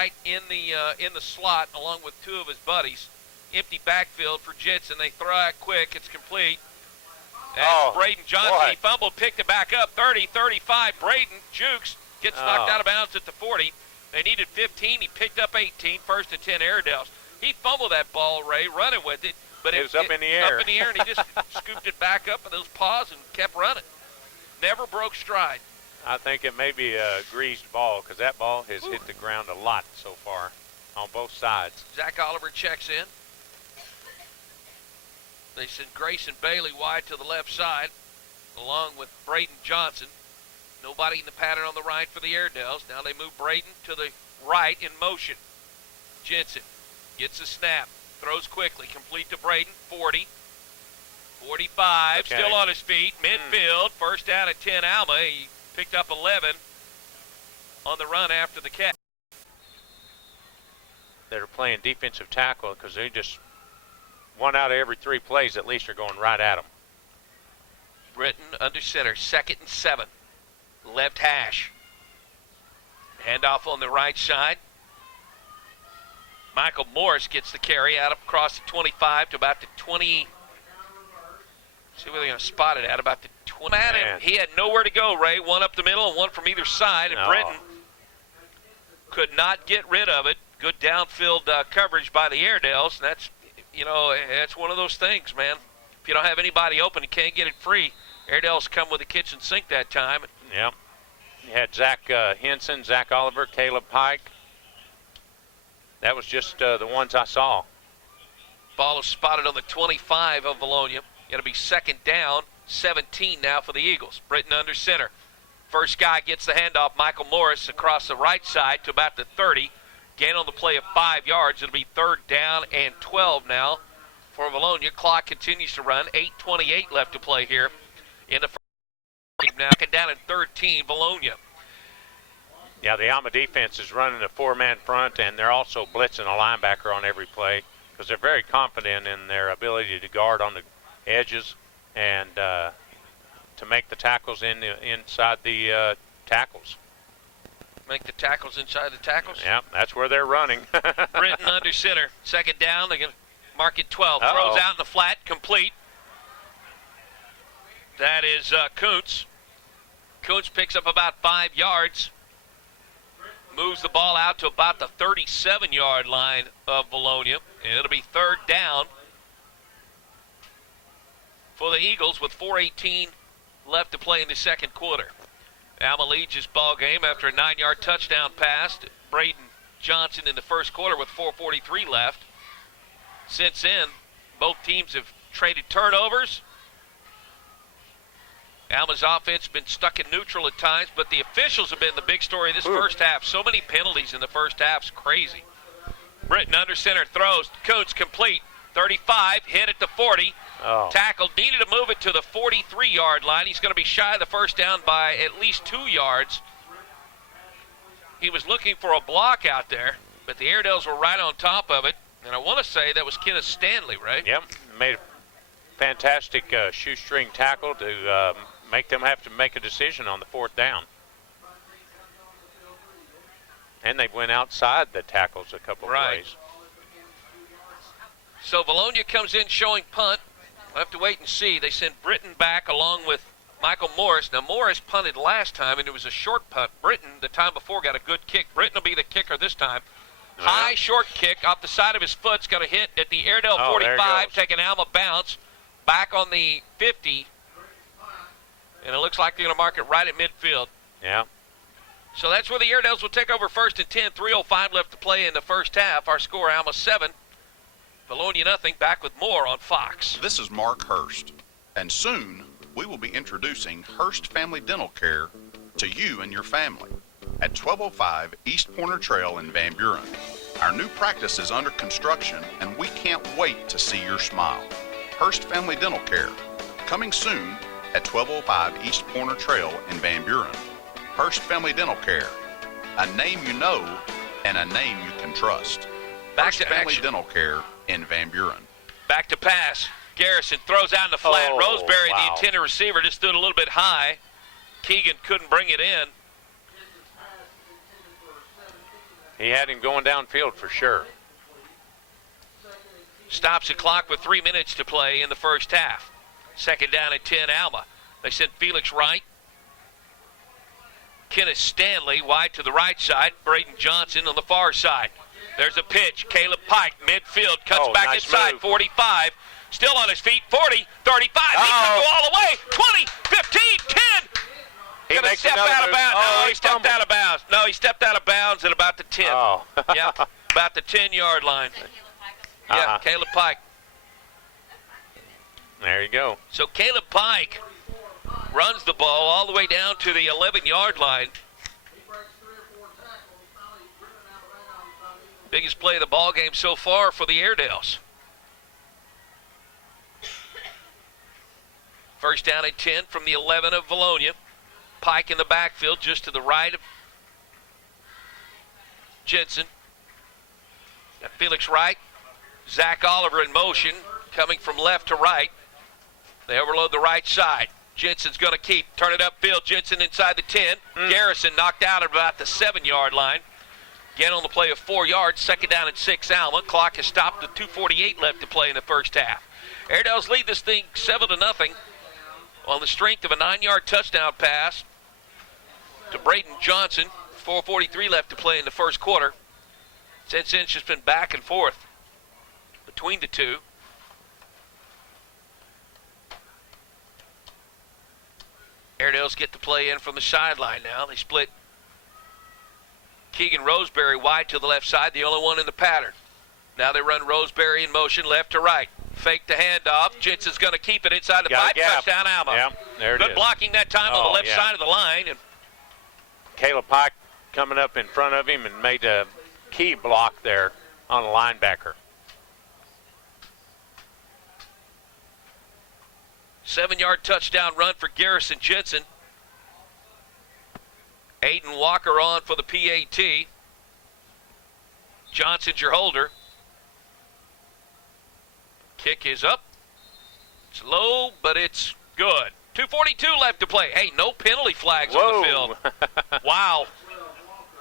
right in the slot along with two of his buddies. Empty backfield for Jensen. They throw out quick. It's complete. That's Braden Johnson. Boy. He fumbled, picked it back up. 30, 35. Braden jukes, gets knocked out of bounds at the 40. They needed 15. He picked up 18. First and 10 Airedales. He fumbled that ball, Ray, running with it. But it was up in the air. Up in the air, and he just scooped it back up with those paws and kept running. Never broke stride. I think it may be a greased ball because that ball has hit the ground a lot so far on both sides. Zach Oliver checks in. They send Grayson Bailey wide to the left side, along with Braden Johnson. Nobody in the pattern on the right for the Airedales. Now they move Braden to the right in motion. Jensen gets a snap, throws quickly, complete to Braden, 40, 45, okay. Still on his feet, midfield, first down at 10, Alma. He picked up 11 on the run after the catch. They're playing defensive tackle because they just, one out of every 3 plays at least are going right at them. Britton under center, 2nd and 7. Left hash. Handoff on the right side. Michael Morris gets the carry out across the 25 to about the 20. See where they're going to spot it at, about the 20. He had nowhere to go, Ray. One up the middle and one from either side, and Britton could not get rid of it. Good downfield coverage by the Airedales, and that's, that's one of those things, man. If you don't have anybody open and can't get it free, Airedales come with the kitchen sink that time. Yep. You had Zach Henson, Zach Oliver, Caleb Pike. That was just the ones I saw. Ball is spotted on the 25 of Vilonia. Going to be 2nd down, 17 now for the Eagles. Britton under center. First guy gets the handoff, Michael Morris, across the right side to about the 30. Gain on the play of 5 yards. It'll be 3rd down and 12 now for Vilonia. Clock continues to run. 8:28 left to play here in the first. Now down in 13, Vilonia. Yeah, the Alma defense is running a 4-man front, and they're also blitzing a linebacker on every play because they're very confident in their ability to guard on the edges and to make the tackles inside the tackles. Make the tackles inside the tackles? Yeah, that's where they're running. Britton under center. 2nd down. They're going to mark it 12. Throws out in the flat. Complete. That is Kuntz. Kuntz picks up about 5 yards. Moves the ball out to about the 37-yard line of Vilonia. And it'll be 3rd down for the Eagles with 4:18 left to play in the second quarter. Alma leads this ball game after a 9-yard touchdown pass to Braden Johnson in the first quarter with 4:43 left. Since then, both teams have traded turnovers. Alma's offense has been stuck in neutral at times, but the officials have been the big story of this first half. So many penalties in the first half, it's crazy. Britton under center throws. Kuntz complete. 35, hit at the 40. Tackled, needed to move it to the 43-yard line. He's going to be shy of the first down by at least 2 yards. He was looking for a block out there, but the Airedales were right on top of it. And I want to say that was Kenneth Stanley, right? Yep, made a fantastic shoestring tackle to make them have to make a decision on the 4th down. And they went outside the tackles a couple of plays. So Vilonia comes in showing punt. We'll have to wait and see. They send Britton back along with Michael Morris. Now, Morris punted last time, and it was a short punt. Britton, the time before, got a good kick. Britton will be the kicker this time. High, short kick off the side of his foot's got a hit at the Airedale 45, taking Alma bounce. Back on the 50. And it looks like they're going to mark it right at midfield. Yeah. So that's where the Airedales will take over 1st and 10. 3:05 left to play in the first half. Our score, Alma 7. Vilonia nothing. Back with more on Fox. This is Mark Hurst, and soon we will be introducing Hurst Family Dental Care to you and your family at 1205 East Pointer Trail in Van Buren. Our new practice is under construction, and we can't wait to see your smile. Hurst Family Dental Care, coming soon at 1205 East Pointer Trail in Van Buren. Hurst Family Dental Care, a name you know and a name you can trust. Hurst Family Dental Care in Van Buren. Back to pass. Garrison throws out in the flat. Roseberry, the intended receiver, just stood a little bit high. Keegan couldn't bring it in. He had him going downfield for sure. Stops the clock with 3 minutes to play in the first half. Second down and 10, Alma. They sent Felix Wright. Kenneth Stanley wide to the right side. Braden Johnson on the far side. There's a pitch. Caleb Pike, midfield, cuts back nice inside, move. 45. Still on his feet, 40, 35. He could go all the way. 20, 15, 10. He Gonna makes step another out of move. bounds. Oh, No, he stepped fumbled. out of bounds. No, he stepped out of bounds at about the 10. Oh. Yeah, about the 10-yard line. Yeah, Uh-huh. Caleb Pike. There you go. So Caleb Pike runs the ball all the way down to the 11-yard line. Biggest play of the ball game so far for the Airedales. First down and 10 from the 11 of Vilonia. Pike in the backfield just to the right of Jensen. Got Felix Wright. Zach Oliver in motion, coming from left to right. They overload the right side. Jensen's going to keep. Turn it upfield. Jensen inside the 10. Garrison knocked out at about the 7-yard line. Again on the play of 4 yards. Second down and 6, Alma. Clock has stopped with 2:48 left to play in the first half. Airedales lead this thing 7-0 on the strength of a 9-yard touchdown pass to Braden Johnson. 4:43 left to play in the first quarter. Since then, it's just been back and forth between the two. Airedales get the play in from the sideline now. They split Keegan Roseberry wide to the left side, the only one in the pattern. Now they run Roseberry in motion left to right. Fake the handoff. Jensen's going to keep it inside the 5. Touchdown, Alma. Yeah, there it is. Good blocking that time on the left side of the line. And Caleb Pike coming up in front of him and made a key block there on a linebacker. 7-yard touchdown run for Garrison Jensen. Aiden Walker on for the PAT. Johnson's your holder. Kick is up. It's low, but it's good. 2:42 left to play. Hey, no penalty flags on the field. Wow.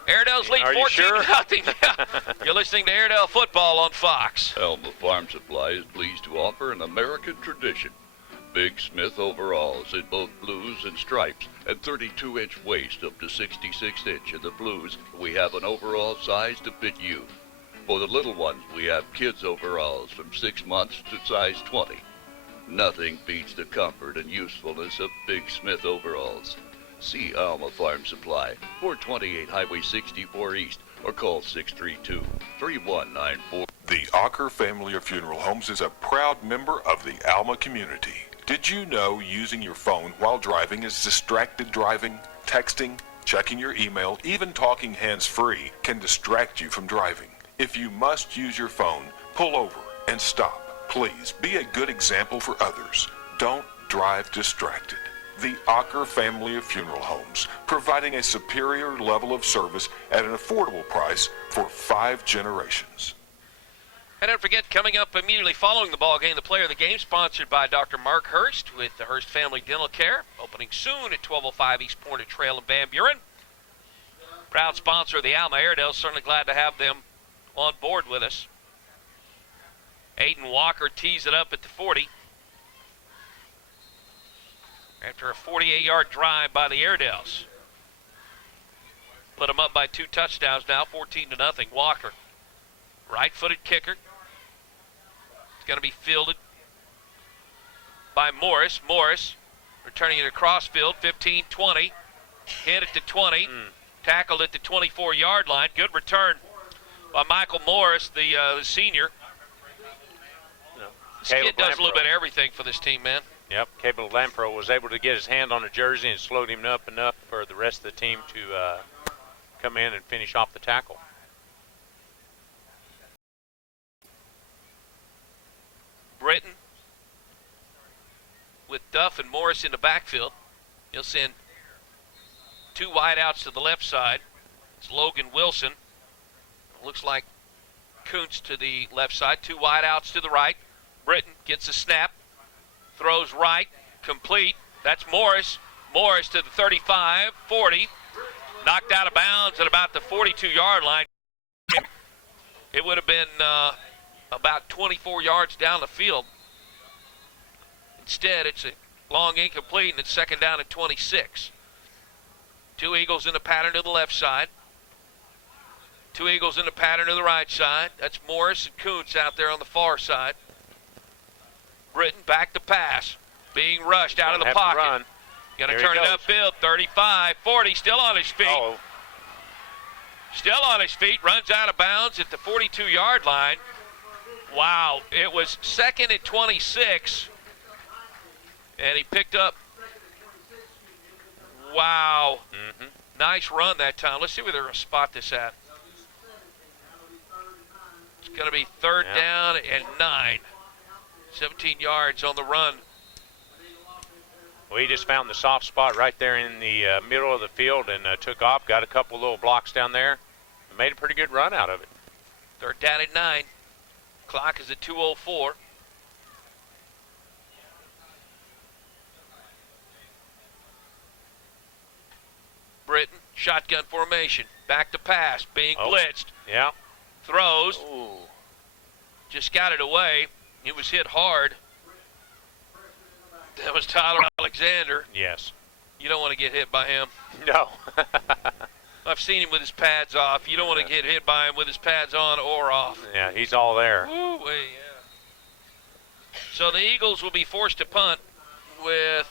Airedale's lead 14-0. You're listening to Airedale Football on Fox. Alma Farm Supply is pleased to offer an American tradition. Big Smith overalls in both blues and stripes, and 32-inch waist up to 66-inch in the blues. We have an overall size to fit you. For the little ones, we have kids overalls from 6 months to size 20. Nothing beats the comfort and usefulness of Big Smith overalls. See Alma Farm Supply, 428 Highway 64 East, or call 632-3194. The Ocker Family of Funeral Homes is a proud member of the Alma community. Did you know using your phone while driving is distracted driving? Texting, checking your email, even talking hands-free can distract you from driving. If you must use your phone, pull over and stop. Please be a good example for others. Don't drive distracted. The Ocker Family of Funeral Homes, providing a superior level of service at an affordable price for 5 generations. And don't forget, coming up immediately following the ball game, the player of the game, sponsored by Dr. Mark Hurst with the Hurst Family Dental Care, opening soon at 1205 East Pointer Trail in Van Buren. Proud sponsor of the Alma Airedales. Certainly glad to have them on board with us. Aiden Walker tees it up at the 40. After a 48-yard drive by the Airedales. Put them up by 2 touchdowns now, 14-0. Walker, right-footed kicker. It's going to be fielded by Morris. Morris returning it across field, 15-20. Hit at the 20. Tackled at the 24-yard line. Good return by Michael Morris, the senior. This kid does a little bit of everything for this team, man. Yep, Caleb Lampro was able to get his hand on the jersey and slowed him up enough for the rest of the team to come in and finish off the tackle. Britton with Duff and Morris in the backfield. He'll send 2 wideouts to the left side. It's Logan Wilson. Looks like Kuntz to the left side. 2 wideouts to the right. Britton gets a snap. Throws right. Complete. That's Morris. Morris to the 35, 40. Knocked out of bounds at about the 42-yard line. It would have been about 24 yards down the field. Instead, it's a long incomplete, and it's second down at 26. 2 Eagles in the pattern to the left side. 2 Eagles in the pattern to the right side. That's Morris and Kuntz out there on the far side. Britton back to pass. Being rushed out of the pocket. Going to turn it upfield. 35, 40, still on his feet. Oh. Still on his feet. Runs out of bounds at the 42-yard line. Wow. It was second at 26. And he picked up. Wow. Mm-hmm. Nice run that time. Let's see where they're going to spot this at. It's going to be third down and 9. 17 yards on the run. Well, he just found the soft spot right there in the middle of the field and took off, got a couple little blocks down there, and made a pretty good run out of it. Third down at 9. Clock is at 2:04. Britton, shotgun formation, back to pass, being blitzed. Yeah. Throws. Ooh. Just got it away. He was hit hard. That was Tyler Alexander. Yes. You don't want to get hit by him. No. I've seen him with his pads off. You don't want to get hit by him with his pads on or off. Yeah, he's all there. Woo-wee, yeah. So the Eagles will be forced to punt with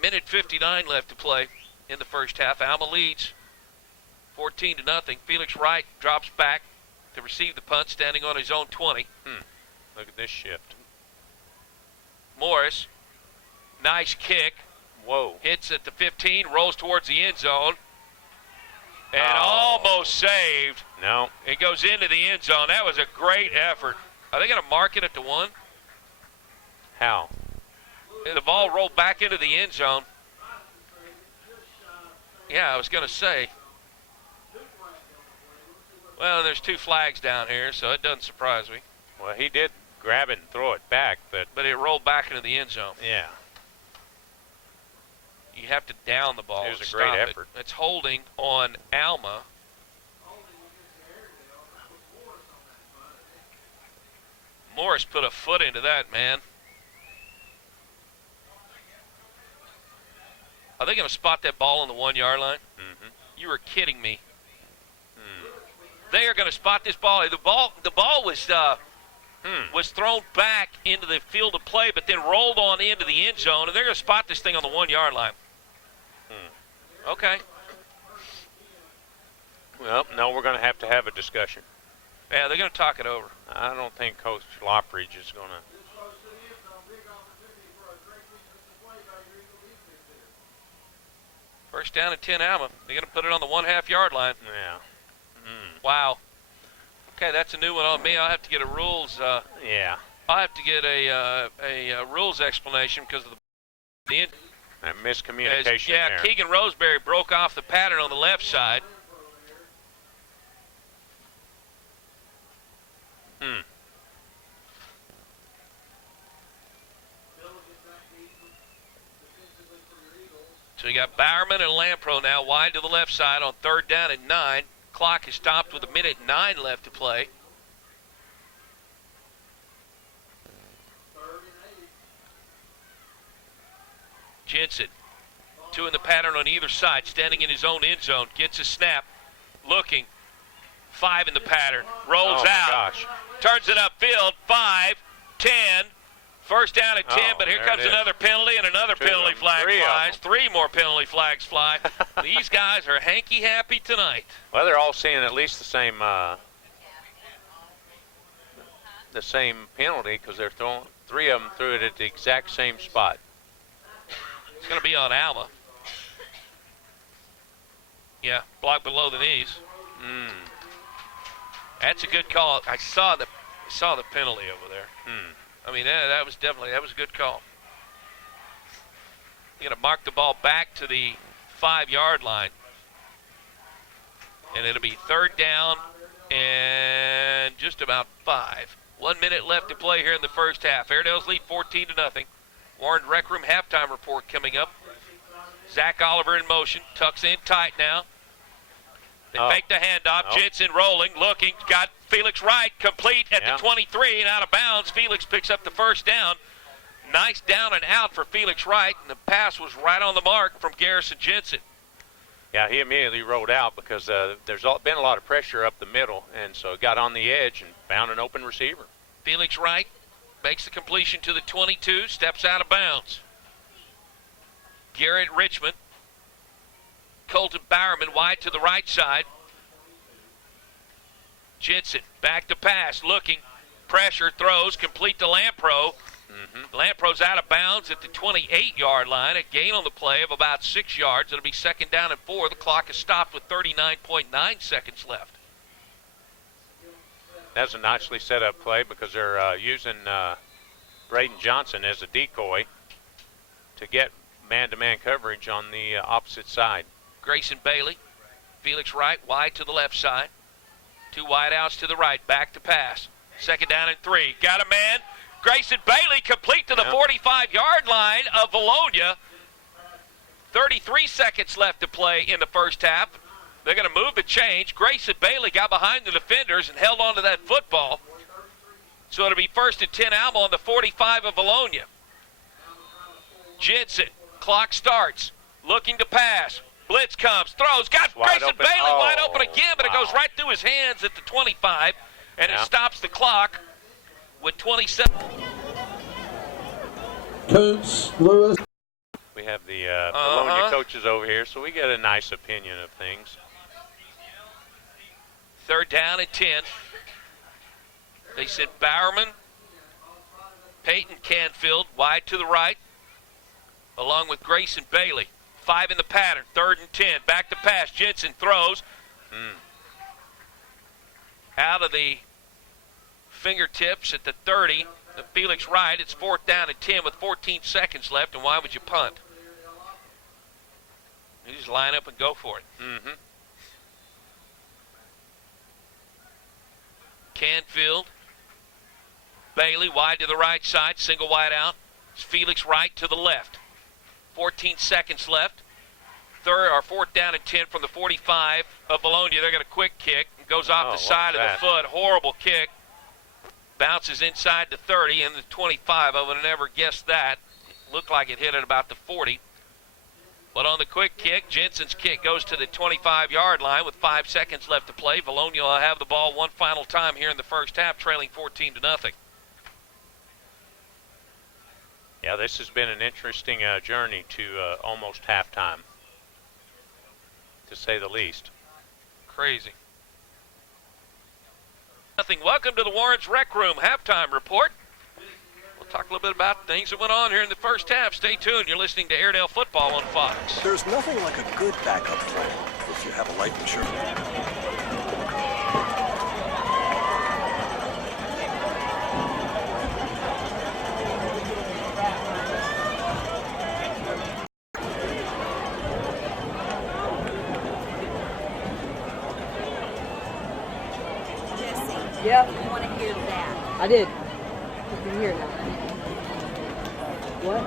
minute 59 left to play in the first half. Alma leads 14-0. Felix Wright drops back to receive the punt, standing on his own 20. Look at this shift. Morris, nice kick. Whoa. Hits at the 15, rolls towards the end zone, and almost saved. No. It goes into the end zone. That was a great effort. Are they going to mark it at the 1? How? The ball rolled back into the end zone. Yeah, I was going to say. Well, there's 2 flags down here, so it doesn't surprise me. Well, he did grab it and throw it back, but it rolled back into the end zone. yeah. You have to down the ball. It was to a great stop effort. It's holding on Alma. Morris put a foot into that, man. Are they going to spot that ball on the 1-yard line? Mm-hmm. You were kidding me. They are going to spot this ball. The ball was thrown back into the field of play, but then rolled on into the end zone, and they're going to spot this thing on the 1-yard line. Okay. Well, no, we're going to have a discussion. Yeah, they're going to talk it over. I don't think Coach Lockridge is going to. First down and 10 Alma. They're going to put it on the 1.5-yard line. Yeah. Wow. Okay, that's a new one on me. I'll have to get a rules. Yeah. I'll have to get a rules explanation because of the That miscommunication there. Keegan Roseberry broke off the pattern on the left side. So you got Bowerman and Lampro now wide to the left side on third down and 9. Clock is stopped with 1:09 left to play. Jensen, 2 in the pattern on either side, standing in his own end zone, gets a snap, looking, 5 in the pattern, rolls out, turns it upfield, 5, 10, first down and 10, but here comes another penalty and another penalty flag flies. 3 more penalty flags fly. These guys are hanky-happy tonight. Well, they're all seeing at least the same penalty because they're throwing 3 of them threw it at the exact same spot. It's going to be on Alma. Yeah, block below the knees. That's a good call. I saw the penalty over there. I mean, that was a good call. You're going to mark the ball back to the 5-yard line. And it'll be third down and just about 5. 1 minute left to play here in the first half. Airedale's lead 14-0. Warren Rec Room halftime report coming up. Zach Oliver in motion. Tucks in tight now. They fake the handoff. Jensen rolling, looking, got Felix Wright complete at the 23 and out of bounds. Felix picks up the first down. Nice down and out for Felix Wright, and the pass was right on the mark from Garrison Jensen. Yeah, he immediately rolled out because there's been a lot of pressure up the middle, and so got on the edge and found an open receiver. Felix Wright makes the completion to the 22, steps out of bounds. Garrett Richmond, Colton Bowerman wide to the right side. Jensen back to pass, looking, pressure, throws, complete to Lampro. Lampro's out of bounds at the 28-yard line. A gain on the play of about 6 yards. It'll be second down and 4. The clock is stopped with 39.9 seconds left. That's a nicely set up play because they're using Braden Johnson as a decoy to get man-to-man coverage on the opposite side. Grayson Bailey, Felix Wright wide to the left side. 2 wide outs to the right, back to pass. Second down and 3. Got a man. Grayson Bailey complete to the 45-yard line of Vilonia. 33 seconds left to play in the first half. They're going to move the change. Grayson Bailey got behind the defenders and held on to that football. So it'll be first and 10 Alma on the 45 of Vilonia. Jensen, clock starts, looking to pass. Blitz comes, throws, got Grayson Bailey wide open again, but it goes right through his hands at the 25, and it stops the clock with 27. Coach Lewis. We have the Vilonia coaches over here, so we get a nice opinion of things. Third down and 10. They sent Bowerman, Peyton Canfield wide to the right, along with Grayson Bailey. 5 in the pattern, third and 10. Back to pass, Jensen throws. Out of the fingertips at the 30 of Felix Wright. It's fourth down and 10 with 14 seconds left, and why would you punt? You just line up and go for it. Canfield, Bailey wide to the right side, single wide out. It's Felix Wright to the left. 14 seconds left. Fourth down and 10 from the 45 of Vilonia. They're going to quick kick. It goes off the side of the foot. Horrible kick. Bounces inside the 30 and the 25. I would have never guessed that. Looked like it hit at about the 40. But on the quick kick, Jensen's kick goes to the 25-yard line with 5 seconds left to play. Vilonia will have the ball one final time here in the first half, trailing 14-0. Yeah, this has been an interesting journey to almost halftime, to say the least. Crazy. Welcome to the Warrens Rec Room halftime report. We'll talk a little bit about things that went on here in the first half. Stay tuned. You're listening to Airedale Football on Fox. There's nothing like a good backup plan if you have a life insurance. Yep. You want to hear that? I did. You can hear it now. What?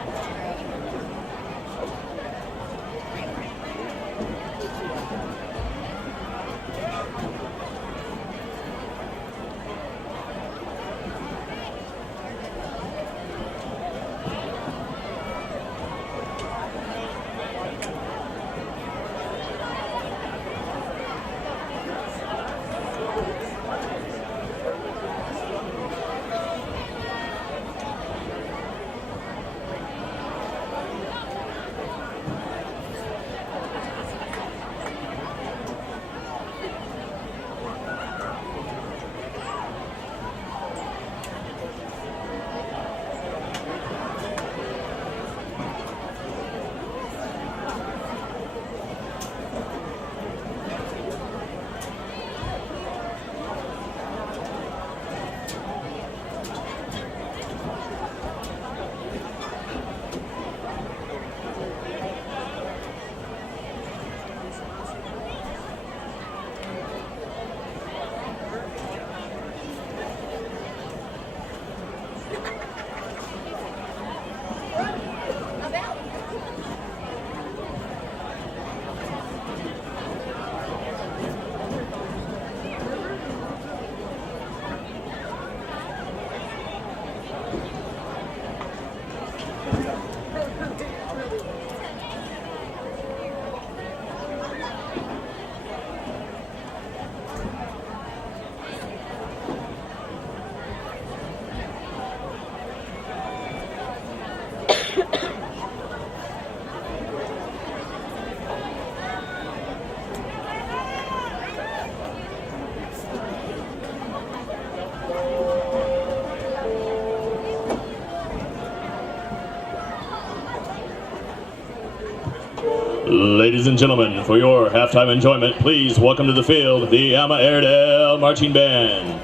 Ladies and gentlemen, for your halftime enjoyment, please welcome to the field the Alma Airedale Marching Band.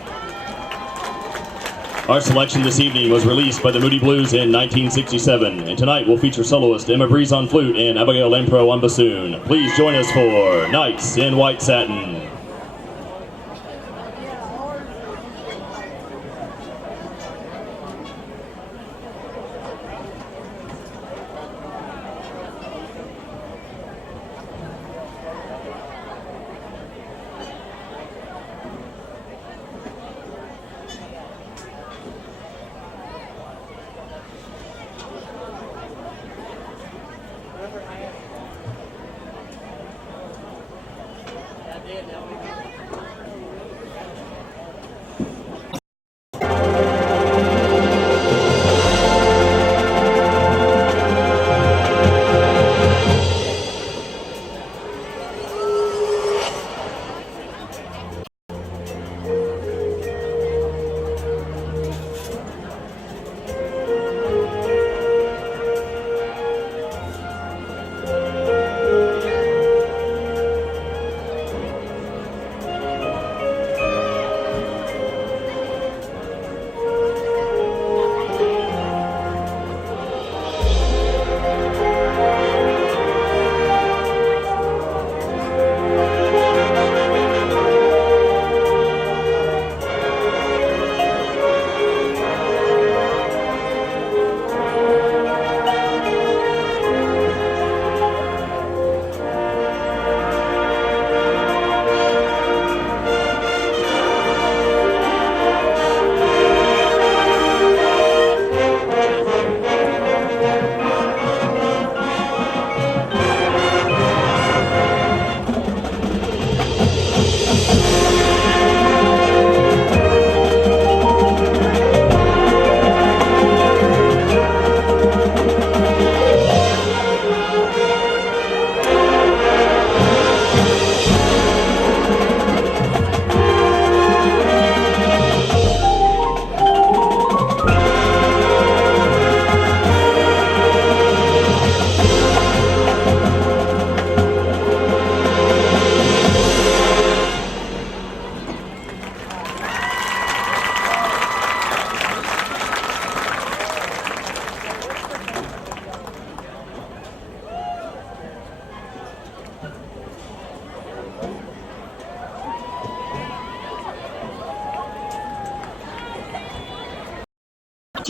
Our selection this evening was released by the Moody Blues in 1967, and tonight will feature soloist Emma Breeze on flute and Abigail Lampro on bassoon. Please join us for Knights in White Satin.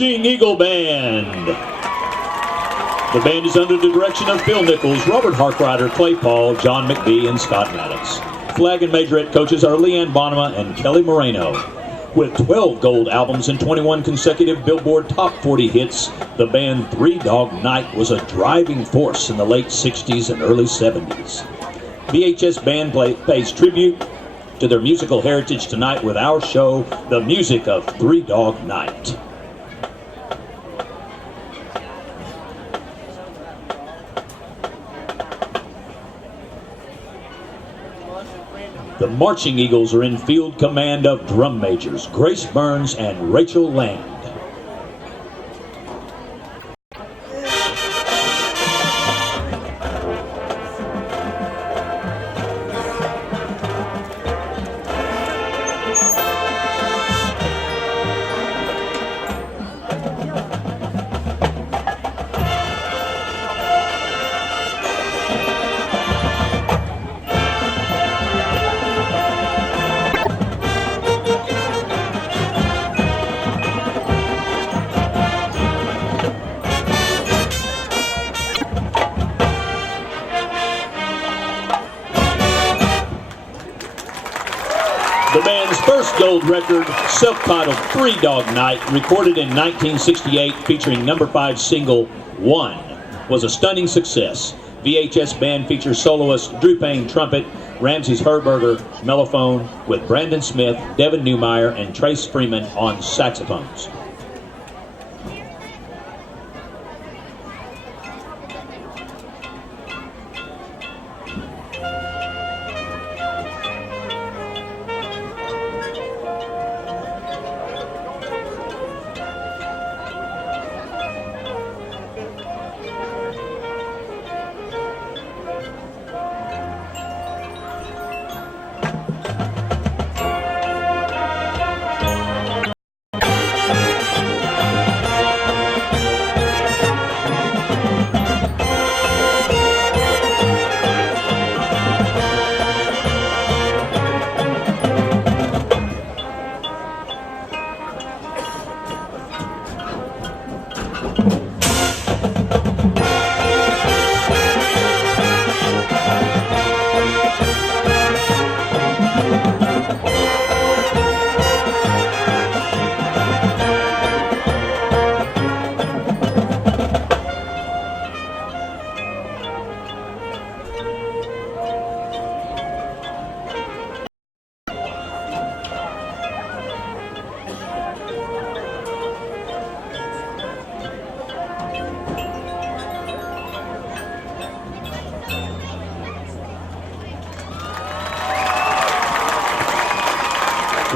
Eagle Band. The band is under the direction of Phil Nichols, Robert Harkrider, Clay Paul, John McBee, and Scott Maddox. Flag and majorette coaches are Leanne Bonema and Kelly Moreno. With 12 gold albums and 21 consecutive Billboard Top 40 hits, the band Three Dog Night was a driving force in the late 60s and early 70s. VHS Band pays tribute to their musical heritage tonight with our show, The Music of Three Dog Night. The Marching Eagles are in field command of drum majors Grace Burns and Rachel Land. The band's first gold record, self-titled Three Dog Night, recorded in 1968 featuring number 5 single, One, was a stunning success. VHS Band features soloist Drew Payne trumpet, Ramses Herberger mellophone, with Brandon Smith, Devin Newmeyer, and Trace Freeman on saxophones.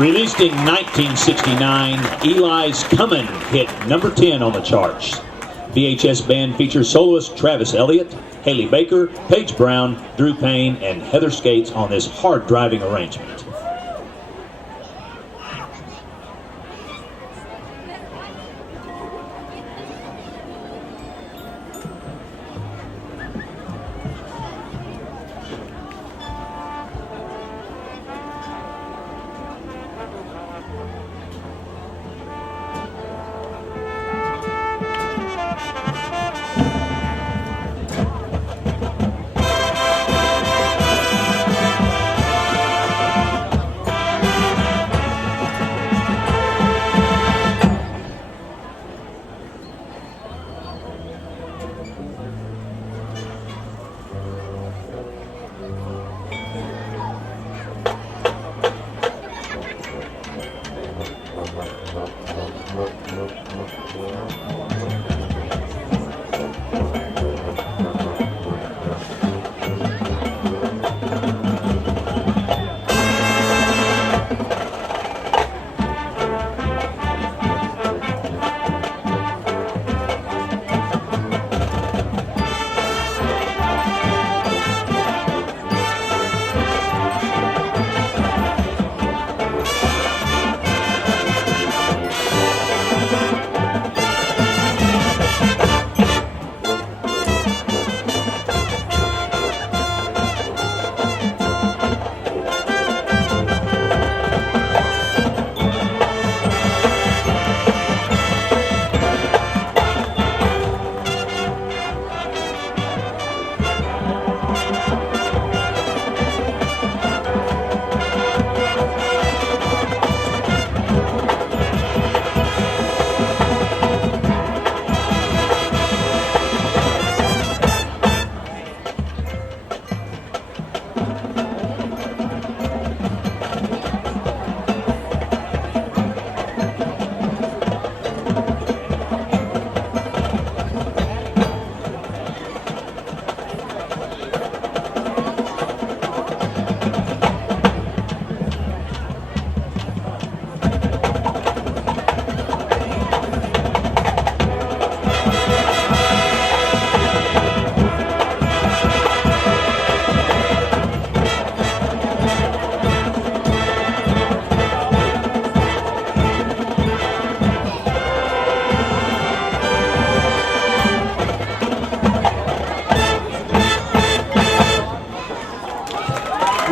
Released in 1969, Eli's Comin' hit number 10 on the charts. VHS band features soloist Travis Elliott, Haley Baker, Paige Brown, Drew Payne, and Heather Skates on this hard-driving arrangement.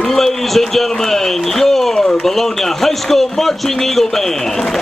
Ladies and gentlemen, your Vilonia High School Marching Eagle Band.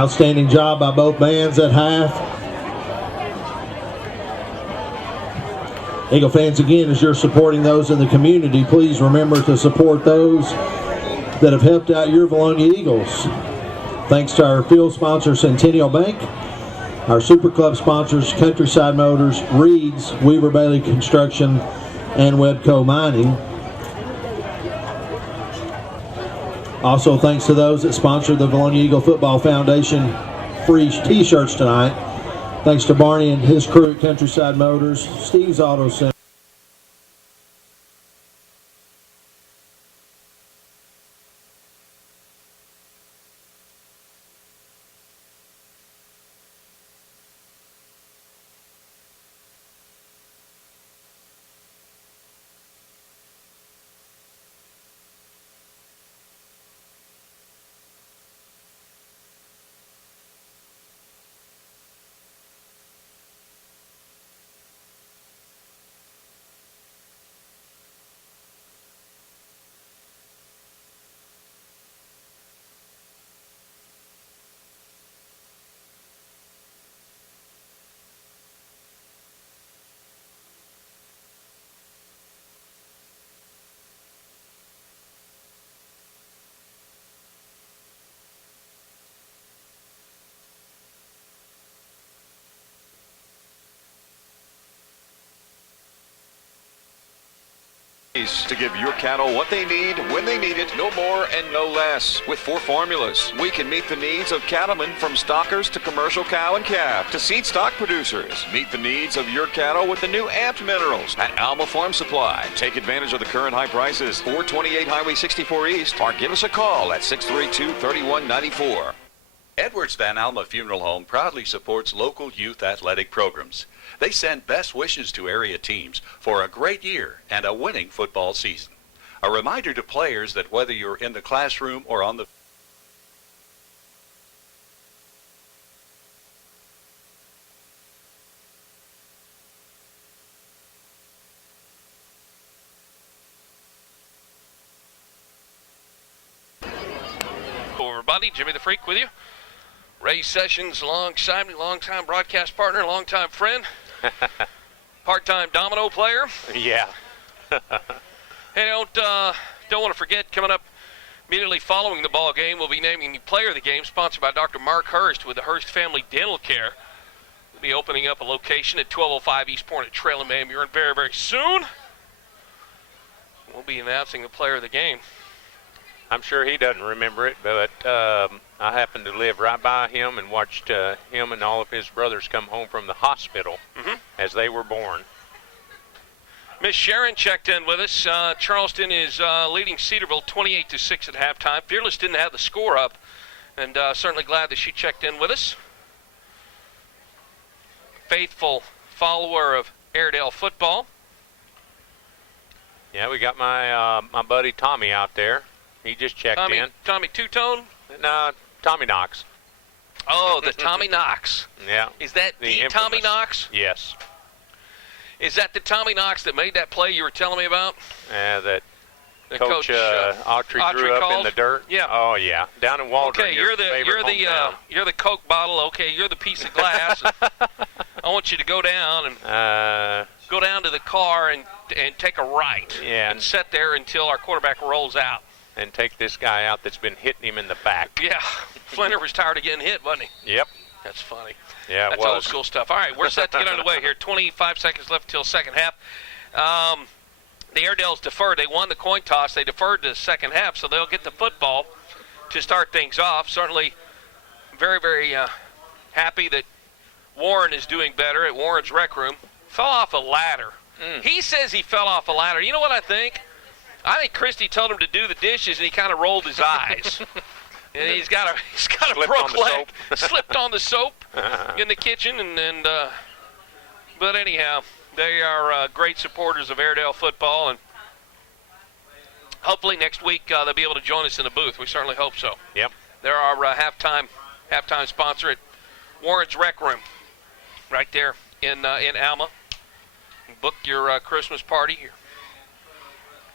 Outstanding job by both bands at half. Eagle fans, again, as you're supporting those in the community, please remember to support those that have helped out your Vilonia Eagles. Thanks to our field sponsor, Centennial Bank, our Super Club sponsors, Countryside Motors, Reed's, Weaver Bailey Construction, and Webco Mining. Also, thanks to those that sponsored the Vilonia Eagle Football Foundation free t-shirts tonight. Thanks to Barney and his crew at Countryside Motors, Steve's Auto Center. To give your cattle what they need, when they need it, no more and no less. With 4 formulas, we can meet the needs of cattlemen from stockers to commercial cow and calf to seed stock producers. Meet the needs of your cattle with the new amped minerals at Alma Farm Supply. Take advantage of the current high prices, 428 Highway 64 East, or give us a call at 632-3194. Edwards Van Alma Funeral Home proudly supports local youth athletic programs. They send best wishes to area teams for a great year and a winning football season. A reminder to players that whether you're in the classroom or on the everybody, Jimmy the Freak with you. Ray Sessions alongside me, longtime broadcast partner, longtime friend, part-time domino player. Yeah. Hey, don't want to forget, coming up immediately following the ball game, we'll be naming the player of the game, sponsored by Dr. Mark Hurst with the Hurst Family Dental Care. We'll be opening up a location at 1205 East Point Trail in Van Buren very, very soon. We'll be announcing the player of the game. I'm sure he doesn't remember it, but I happened to live right by him and watched him and all of his brothers come home from the hospital as they were born. Miss Sharon checked in with us. Charleston is leading Cedarville 28-6 at halftime. Fearless didn't have the score up, and certainly glad that she checked in with us. Faithful follower of Airedale Football. Yeah, we got my my buddy Tommy out there. He just checked in. Tommy Two-Tone? No, Tommy Knox. Oh, the Tommy Knox. Yeah. Is that the Tommy Knox? Yes. Is that the Tommy Knox that made that play you were telling me about? That Coach Autry grew up in the dirt. Yeah. Oh yeah, down in Waldron. Okay, you're the Coke bottle. Okay, you're the piece of glass. I want you to go down and go down to the car and take a right. Yeah. And sit there until our quarterback rolls out. And take this guy out that's been hitting him in the back. Yeah, Flinter was tired of getting hit, wasn't he? Yep. That's funny. Yeah, That's old school stuff. All right, we're set to get underway here. 25 seconds left till second half. The Airedales deferred. They won the coin toss. They deferred to the second half, so they'll get the football to start things off. Certainly very, very happy that Warren is doing better at Warren's Rec Room. Fell off a ladder. He says he fell off a ladder. You know what I think? I think Christy told him to do the dishes, and he kind of rolled his eyes. And he's got a broke leg. Slipped on the soap in the kitchen, but anyhow, they are great supporters of Airedale football, and hopefully next week they'll be able to join us in the booth. We certainly hope so. Yep. They're our halftime sponsor at Warren's Rec Room, right there in Alma. Book your Christmas party, your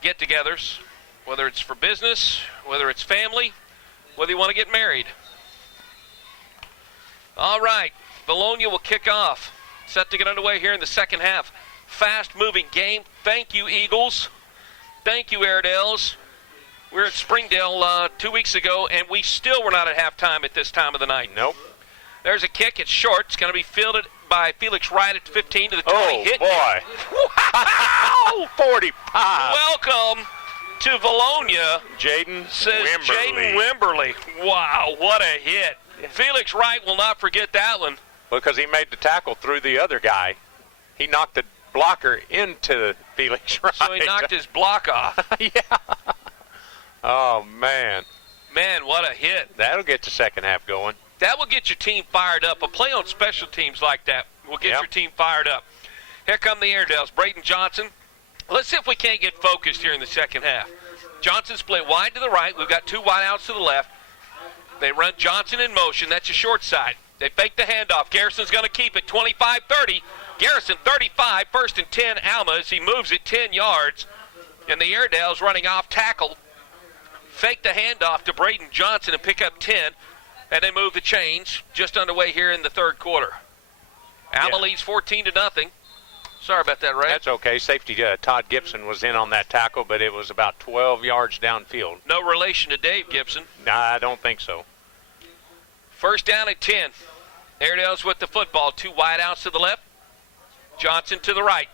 get-togethers, whether it's for business, whether it's family, whether you want to get married. All right, Vilonia will kick off. Set to get underway here in the second half. Fast-moving game. Thank you, Eagles. Thank you, Airedales. We were at Springdale 2 weeks ago, and we still were not at halftime at this time of the night. Nope. There's a kick. It's short. It's going to be fielded by Felix Wright at 15 to the 20. Oh, hit. boy. Wow! 45. Welcome to Vilonia, Jaden says Wimberly. Jaden Wimberly. Wow, what a hit. Felix Wright will not forget that one. Because he made the tackle through the other guy. He knocked the blocker into Felix Wright. So he knocked his block off. Yeah. Oh, man. Man, what a hit. That'll get the second half going. That will get your team fired up. A play on special teams like that will get your team fired up. Here come the Airedales. Braden Johnson. Let's see if we can't get focused here in the second half. Johnson split wide to the right. We've got two wide outs to the left. They run Johnson in motion. That's a short side. They fake the handoff. Garrison's going to keep it. 25-30. Garrison 35. 1st and 10. Alma as he moves it 10 yards. And the Airedales running off tackle. Fake the handoff to Braden Johnson and pick up 10. And they move the chains just underway here in the third quarter. Alma leads 14-0. Sorry about that, Ray. That's okay. Safety Todd Gibson was in on that tackle, but it was about 12 yards downfield. No relation to Dave Gibson. Nah, I don't think so. 1st down at 10. Airedales with the football. Two wide outs to the left. Johnson to the right.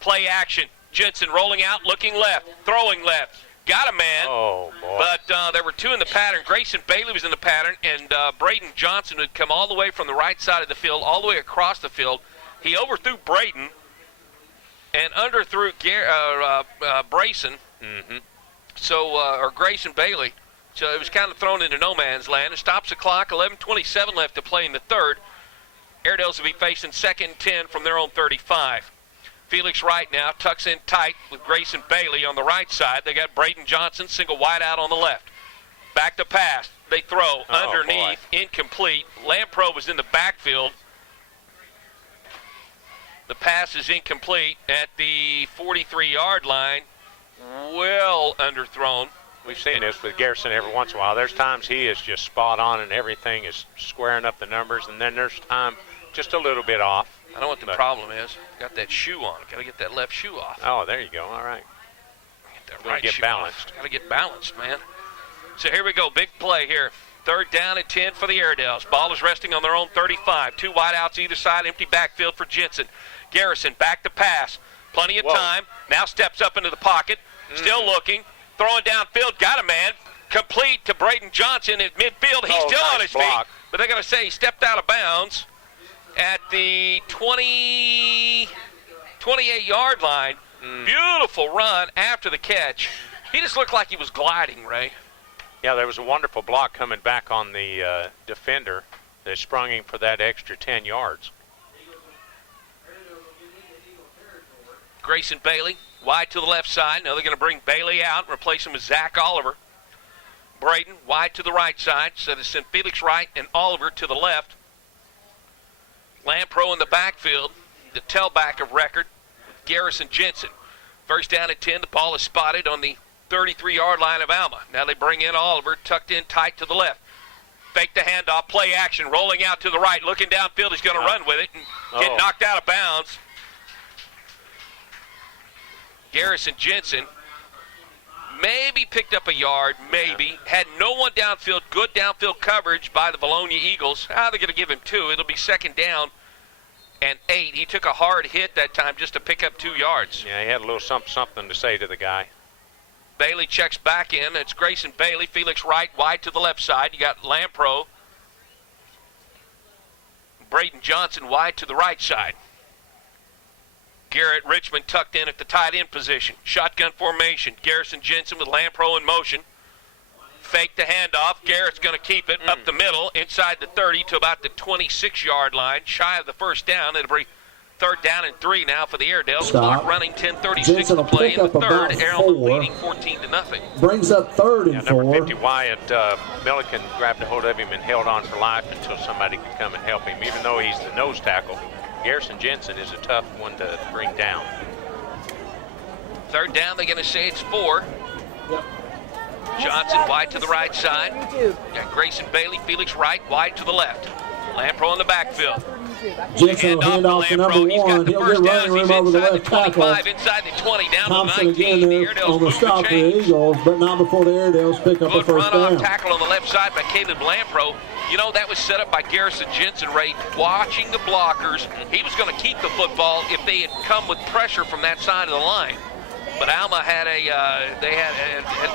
Play action. Jensen rolling out, looking left, throwing left. Got a man. Oh, boy. But there were two in the pattern. Grayson Bailey was in the pattern, and Braden Johnson would come all the way from the right side of the field, all the way across the field. He overthrew Braden and underthrew Brayson. Or Grayson Bailey. So it was kind of thrown into no man's land. It stops the clock. 11:27 left to play in the third. Airedales will be facing 2nd and 10 from their own 35. Felix Wright now tucks in tight with Grayson Bailey on the right side. They got Braden Johnson, single wide out on the left. Back to pass. They throw underneath, incomplete. Lampro was in the backfield. The pass is incomplete at the 43-yard line. Well underthrown. We've seen this with Garrison every once in a while. There's times he is just spot on and everything is squaring up the numbers, and then there's time just a little bit off. I know what the problem is. Got that shoe on. Got to get that left shoe off. Oh, there you go. All right. Get that right get shoe balanced. Got to get balanced, man. So here we go. Big play here. 3rd down at 10 for the Airedales. Ball is resting on their own 35. Two wide outs either side. Empty backfield for Jensen. Garrison back to pass. Plenty of time. Now steps up into the pocket. Still looking. Throwing downfield. Got a man. Complete to Braden Johnson at midfield. He's still on his feet. But they're going to say he stepped out of bounds at the 28-yard line. Beautiful run after the catch. He just looked like he was gliding, Ray. Yeah, there was a wonderful block coming back on the defender that sprung him for that extra 10 yards. Grayson Bailey, wide to the left side. Now they're going to bring Bailey out and replace him with Zach Oliver. Braden, wide to the right side. So they send Felix Wright and Oliver to the left. Lampro in the backfield, the tailback of record, Garrison Jensen. 1st down at 10. The ball is spotted on the 33-yard line of Alma. Now they bring in Oliver, tucked in tight to the left. Fake the handoff, play action, rolling out to the right, looking downfield. He's going to run with it and get knocked out of bounds. Garrison Jensen maybe picked up a yard, maybe. Had no one downfield, good downfield coverage by the Vilonia Eagles. They're going to give him 2. It'll be 2nd down and 8. He took a hard hit that time just to pick up 2 yards. Yeah, he had a little something to say to the guy. Bailey checks back in. It's Grayson Bailey. Felix Wright wide to the left side. You got Lampro. Braden Johnson wide to the right side. Garrett Richmond tucked in at the tight end position. Shotgun formation. Garrison Jensen with Lampro in motion. Fake the handoff. Garrett's going to keep it up the middle, inside the 30 to about the 26-yard line. Shy of the 1st down. It'll be 3rd down and 3 now for the Airedales. Clock running, 10:36 to play in the third. Airedale leading 14-0. Brings up 3rd and 4. Number 50 Wyatt Milliken grabbed a hold of him and held on for life until somebody could come and help him. Even though he's the nose tackle, Garrison Jensen is a tough one to bring down. 3rd down, they're going to say it's 4. Yep. Johnson wide to the right side. Got Grayson Bailey, Felix Wright wide to the left. Lampro in the backfield. Jensen will hand off to number He's got 1. the He'll first get down. running He's room over the inside left the tackle. 25, inside the 20, down Thompson to the 19. again The there Airedale's on the move stop to for the change. Eagles, but not before the Airedales pick up a Good first run-off down. tackle on the left side by Caleb Lampro. You know, that was set up by Garrison Jensen, Ray, watching the blockers. He was going to keep the football if they had come with pressure from that side of the line. But Alma had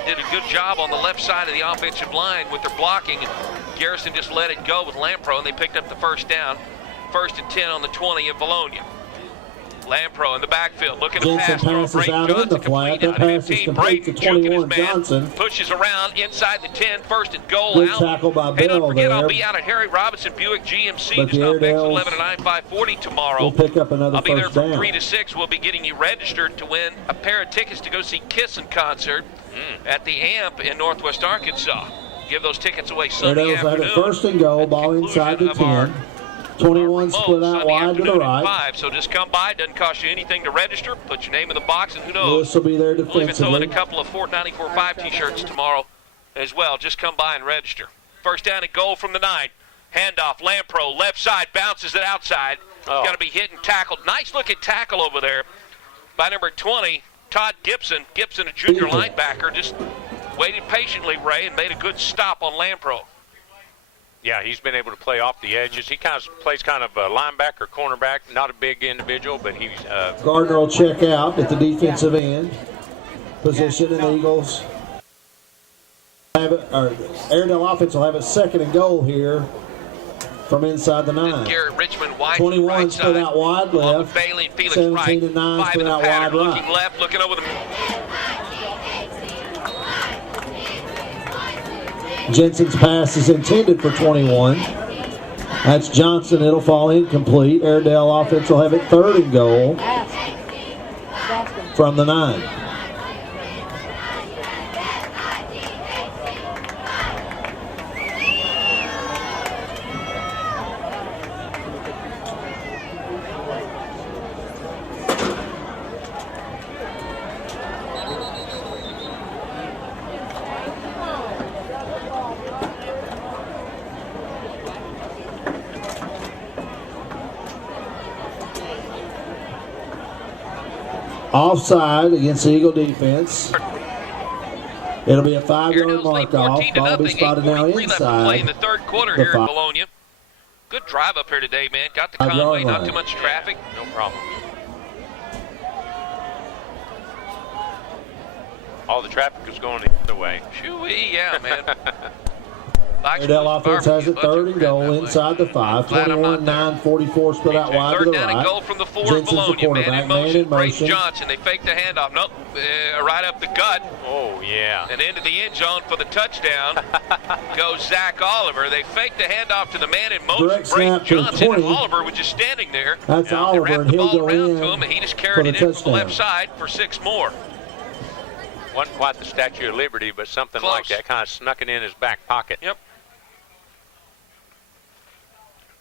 did a good job on the left side of the offensive line with their blocking, and Garrison just let it go with Lampro, and they picked up the first down. 1st and 10 on the 20 of Vilonia. Lampro in the backfield, looking to Jensen pass. passes out in the flat. That pass is complete to 21 Johnson. Pushes around inside the 10, 1st and goal. Good tackle by Hey, don't Bell forget, there. I'll be out at Harry Robinson Buick GMC But to the stop X Airedales 11 and I-540 tomorrow. We'll pick up another I'll be there first from down. 3 to 6. We'll be getting you registered to win a pair of tickets to go see Kiss in concert at the AMP in Northwest Arkansas. Give those tickets away Sunday Airedales have afternoon. it 1st and goal, ball inside the 10. 21 split out wide to the right. So just come by. It doesn't cost you anything to register. Put your name in the box, and who knows? Lewis will be there We'll even throw in a defensively. couple of Fort 94.5 T-shirts tomorrow as well. Just come by and register. 1st down and goal from the 9. Handoff, Lampro, left side, bounces it outside. Got to be hit and tackled. Nice looking tackle over there by number 20, Todd Gibson. Gibson, a junior linebacker, just waited patiently, Ray, and made a good stop on Lampro. Yeah, he's been able to play off the edges. He kind of plays kind of a linebacker, cornerback, not a big individual, but he's Gardner will check out at the defensive end position, and the Eagles have it, or Airedale offense will have a 2nd and goal here from inside the 9. Garrett Richmond wide 21 right split side. out wide On left. the Bailey and Felix 17 right. and 9 5 in split the out pattern. wide Looking right. left, looking over the. Jensen's pass is intended for 21. That's Johnson. It'll fall incomplete. Airedale offense will have it 3rd and goal from the 9. Offside against the Eagle defense. It'll be a 5-yard mark off. Ball will be spotted now Play in the inside. 3rd quarter the here in 5. Bologna. Good drive up here today, man. Got the 5-yard Conway, not line. too much traffic. no problem. All the traffic is going the other way. Shoo-wee, yeah, man. Airedale offense has it 3rd and goal inside the 5. 21-9-44 split out wide to the 3rd down and right. goal from the 4 of Jensen's the Bologna. Man quarterback. in Man motion. in Brayden motion. Johnson. They fake the handoff. Nope. Right up the gut. Oh, yeah. And into the end zone for the touchdown goes Zach Oliver. They fake the handoff to the man in motion, Direct Brayden snap to Johnson, and 20. Oliver was just standing there. That's They Oliver, wrapped and the he'll ball go around in to him, and he just for carried the it in from the touchdown. left side for 6 more. Wasn't quite the Statue of Liberty, but something Close. like that. Kind of snuck it in his back pocket. Yep.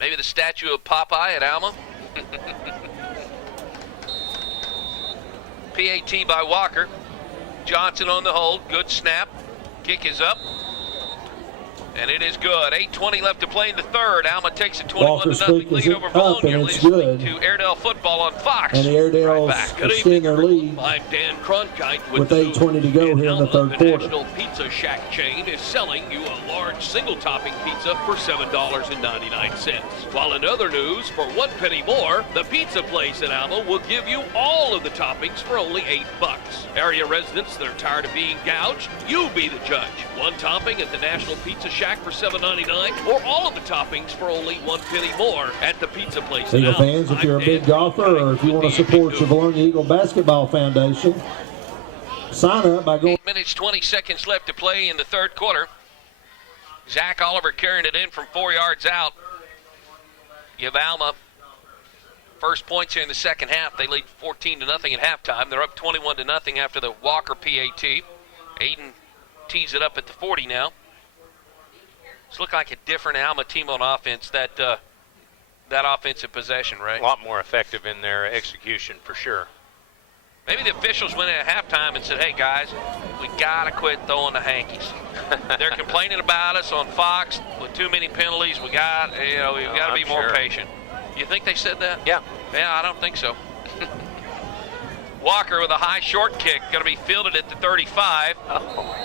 Maybe the statue of Popeye at Alma. PAT by Walker. Johnson on the hold. Good snap. Kick is up. And it is good. 8:20 left to play in the 3rd. Alma takes a 21-0 lead over Bologna. and it's Listening good. to Airedale Football on Fox. And the Airedales back. Good extend evening, their lead I'm Dan Cronkite with 8:20 to go here in the 3rd The quarter. National Pizza Shack chain is selling you a large single-topping pizza for $7.99. While in other news, for 1 penny more, the pizza place in Alma will give you all of the toppings for only $8. Area residents that are tired of being gouged, you be the judge. 1 topping at the National Pizza Shack for $7.99, or all of the toppings for only 1 penny more at the pizza place in Eagle Alma. fans, if you're a I'm big Dan golfer or if you want to support your Vilonia Eagle Basketball Foundation, sign up by going. 8 minutes, 20 seconds left to play in the 3rd quarter. Zach Oliver carrying it in from 4 yards out. Give Alma first points here in the 2nd half. They lead 14-0 at halftime. They're up 21-0 after the Walker PAT. Aiden tees it up at the 40 now. It's looked like a different Alma team on offense, that offensive possession, right? A lot more effective in their execution for sure. Maybe the officials went in at halftime and said, hey, guys, we got to quit throwing the hankies. They're complaining about us on Fox with too many penalties. We've got to be more patient. You think they said that? Yeah. Yeah, I don't think so. Walker with a high short kick, going to be fielded at the 35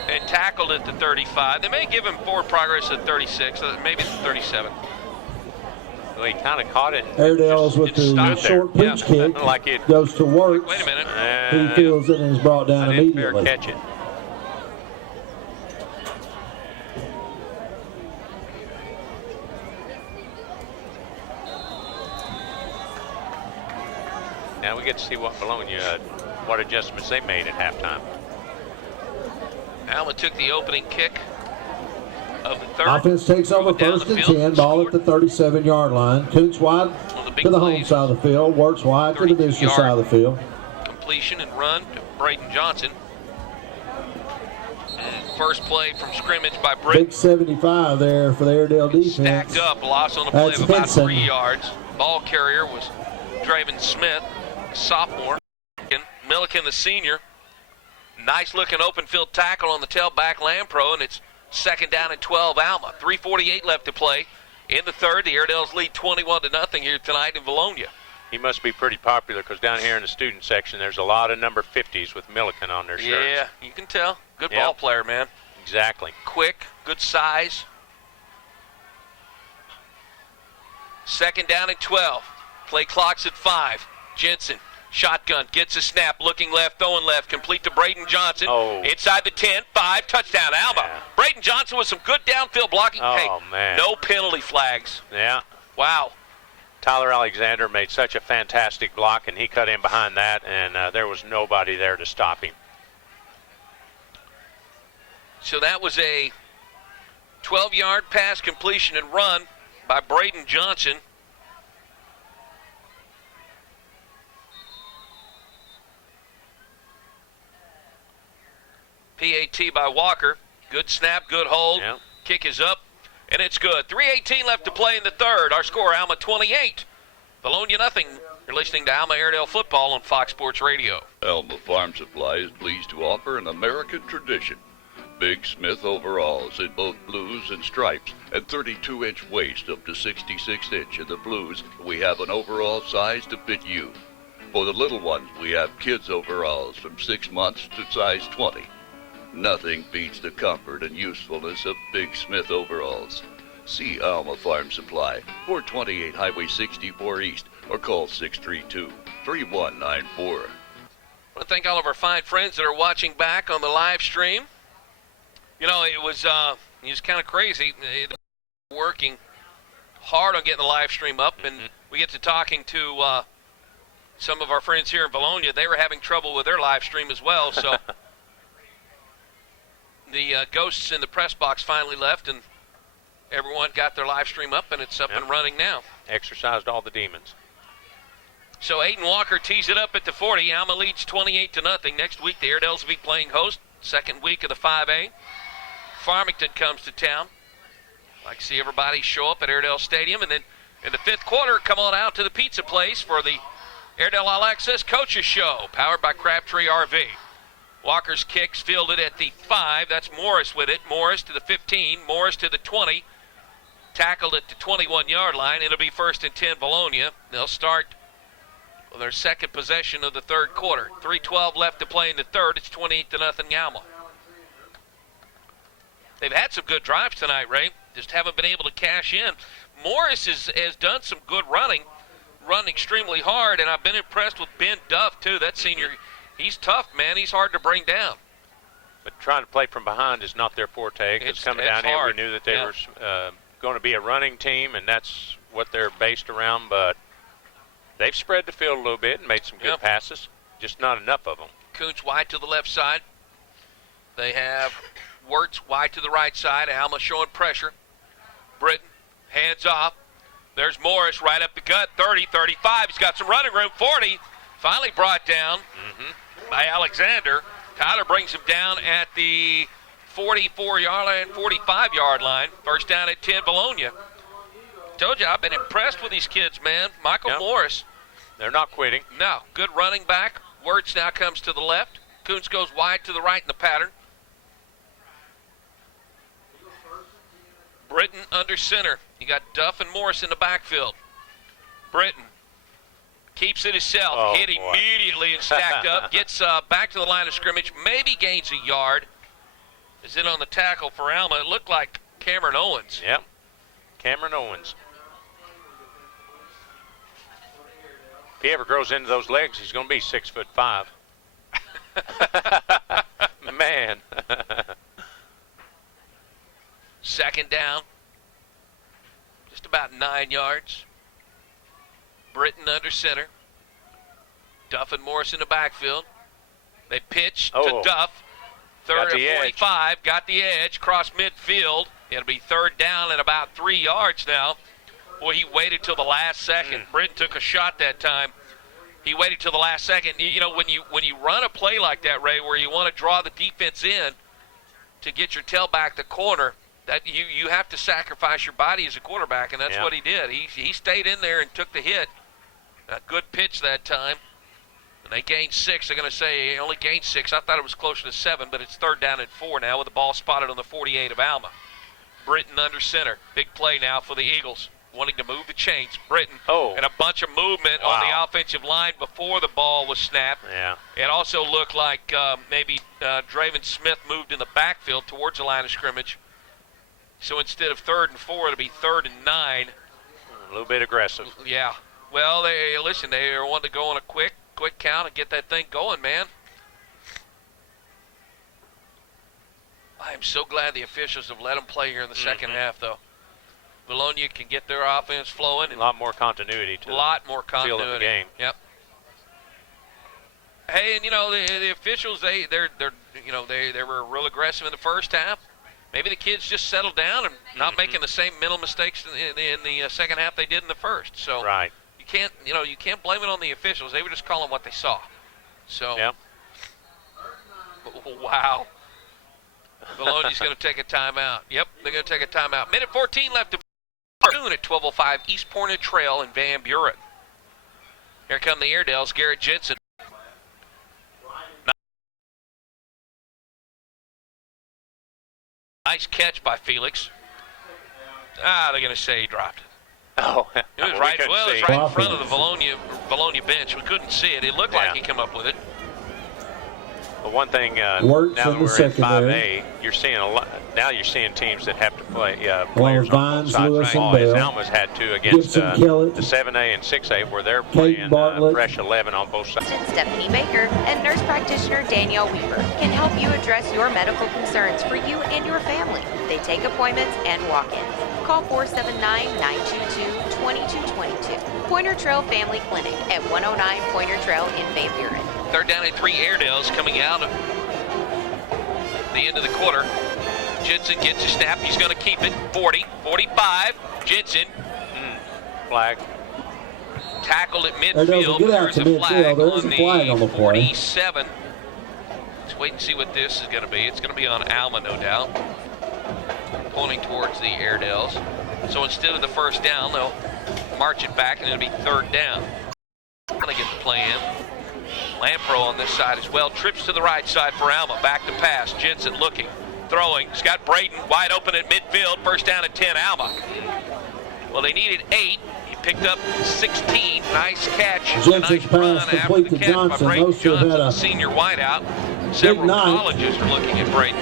and tackled at the 35. They may give him forward progress at 36, maybe the 37. Well, he kind of caught it. Airedale's with the short pitch kick. Like it goes to work. Wait a minute. He feels it and is brought down immediately. Fair catch it. Now we get to see what Vilonia, what adjustments they made at halftime. Alma took the opening kick of the third. Offense takes over first and 10. Ball at the 37-yard line. Coots wide to the home side of the field. Works wide to the visitor side of the field. Completion and run to Braden Johnson. And first play from scrimmage by Britt. Big 75 there for the Airedale defense. Stacked up, loss on the play That's of about Henson. 3 yards. Ball carrier was Draven Smith, sophomore. Milliken, the senior. Nice looking open field tackle on the tailback Lampro, and it's second down and 12 Alma. 3:48 left to play in the third. The Airedales lead 21-0 here tonight in Vilonia. He must be pretty popular because down here in the student section, there's a lot of number 50s with Milliken on their shirts. Yeah, you can tell. Good ball player, man. Exactly. Quick, good size. Second down and 12. Play clock's at 5. Jensen, shotgun, gets a snap, looking left, throwing left, complete to Braden Johnson. Inside the 10, 5, touchdown, Alma. Yeah. Braden Johnson with some good downfield blocking. Man. No penalty flags. Yeah. Wow. Tyler Alexander made such a fantastic block, and he cut in behind that, and there was nobody there to stop him. So that was a 12-yard pass completion and run by Braden Johnson. PAT by Walker. Good snap, good hold. Yep. Kick is up, and it's good. 3:18 left to play in the third. Our score, Alma 28. Vilonia nothing. You're listening to Alma Airedale Football on Fox Sports Radio. Alma Farm Supply is pleased to offer an American tradition. Big Smith overalls in both blues and stripes, and 32-inch waist up to 66-inch in the blues. We have an overall size to fit you. For the little ones, we have kids overalls from 6 months to size 20. Nothing beats the comfort and usefulness of Big Smith overalls. See Alma Farm Supply, 428 Highway 64 East, or call 632-3194. I want to thank all of our fine friends that are watching back on the live stream. You know, it was kind of crazy. Working hard on getting the live stream up, and we get to talking to some of our friends here in Vilonia. They were having trouble with their live stream as well, so the ghosts in the press box finally left, and everyone got their live stream up, and it's up and running now. Exercised all the demons. So Aiden Walker tees it up at the 40. Alma leads 28-0. Next week, the Airedales will be playing host. Second week of the 5A. Farmington comes to town. Like to see everybody show up at Airedale Stadium. And then in the fifth quarter, come on out to the pizza place for the Airedale All Access Coaches Show, powered by Crabtree RV. Walker's kicks fielded at the 5. That's Morris with it. Morris to the 15. Morris to the 20. Tackled at the 21-yard line. It'll be first and 10 Vilonia. They'll start with their second possession of the third quarter. 3:12 left to play in the third. It's 28-0 Alma. They've had some good drives tonight, Ray. Just haven't been able to cash in. Morris has done some good running, run extremely hard, and I've been impressed with Ben Duff, too. That senior, he's tough, man. He's hard to bring down. But trying to play from behind is not their forte. Because coming down here, we knew that they were going to be a running team, and that's what they're based around. But they've spread the field a little bit and made some good passes, just not enough of them. Kuntz wide to the left side. They have Wirtz wide to the right side. Alma showing pressure. Britton, hands off. There's Morris right up the gut. 30, 35. He's got some running room. 40. Finally brought down by Alexander. Tyler brings him down at the 44-yard line, 45-yard line. First down at 10, Vilonia. Told you, I've been impressed with these kids, man. Michael Morris. They're not quitting. No, good running back. Wirtz now comes to the left. Kuntz goes wide to the right in the pattern. Britton under center. You got Duff and Morris in the backfield. Britton keeps it himself. Hit immediately and stacked up. Gets back to the line of scrimmage. Maybe gains a yard. Is in on the tackle for Alma. It looked like Cameron Owens. Yep. Cameron Owens. If he ever grows into those legs, he's going to be 6'5". Man. Second down. Just about 9 yards. Britton under center. Duff and Morris in the backfield. They pitch to Duff. Third and 45. Got the edge. Cross midfield. It'll be third down and about 3 yards now. Boy, he waited till the last second. Britton took a shot that time. He waited till the last second. You know, when you run a play like that, Ray, where you want to draw the defense in to get your tailback the corner, that you have to sacrifice your body as a quarterback, and that's what he did. He stayed in there and took the hit. A good pitch that time. And they gained 6. They're going to say he only gained 6. I thought it was closer to 7, but it's third down and 4 now with the ball spotted on the 48 of Alma. Britton under center. Big play now for the Eagles, wanting to move the chains. Britton and a bunch of movement on the offensive line before the ball was snapped. Yeah. It also looked like maybe Draven Smith moved in the backfield towards the line of scrimmage. So instead of 3rd and 4, it'll be 3rd and 9. A little bit aggressive. Yeah. Well, they wanted to go on a quick count and get that thing going, man. I am so glad the officials have let them play here in the second half, though. Vilonia can get their offense flowing. A lot more continuity to the field of the game. Yep. Hey, and you know the officials, they were real aggressive in the first half. Maybe the kids just settled down and not making the same mental mistakes in the second half they did in the first. So you can't blame it on the officials. They were just calling what they saw. So wow. Vilonia's going to take a timeout. Yep, they're going to take a timeout. Minute 14 left to noon at 12:05 East Pointer Trail in Van Buren. Here come the Airedales. Garrett Jensen. Nice catch by Felix. They're going to say he dropped it. It was right in front of the Vilonia bench. We couldn't see it. It looked like he came up with it. But one thing, now that we're in 5A, you're seeing a lot. Now you're seeing teams that have to play players on both sides of the ball, as Alma's had to against the 7A and 6A, where they're playing fresh 11 on both sides. Stephanie Baker and nurse practitioner Danielle Weaver can help you address your medical concerns for you and your family. They take appointments and walk-ins. Call 479-922-2222. Pointer Trail Family Clinic at 109 Pointer Trail in Van Buren. Third down and 3 Airedales coming out of the end of the quarter. Jensen gets a snap. He's going to keep it. 40, 45. Jensen. Flag. Tackled at midfield. There's a flag on the 47. Let's wait and see what this is going to be. It's going to be on Alma, no doubt. Pointing towards the Airedales. So instead of the first down, they'll march it back and it'll be third down. Going to get the play in. Lampro on this side as well. Trips to the right side for Alma. Back to pass. Jensen looking. Throwing. Scott Braden wide open at midfield. First down and 10, Alma. Well, they needed 8. He picked up 16. Nice catch. Jensen's pass complete to Johnson. Those two had a senior wideout. Several colleges are looking at Braden.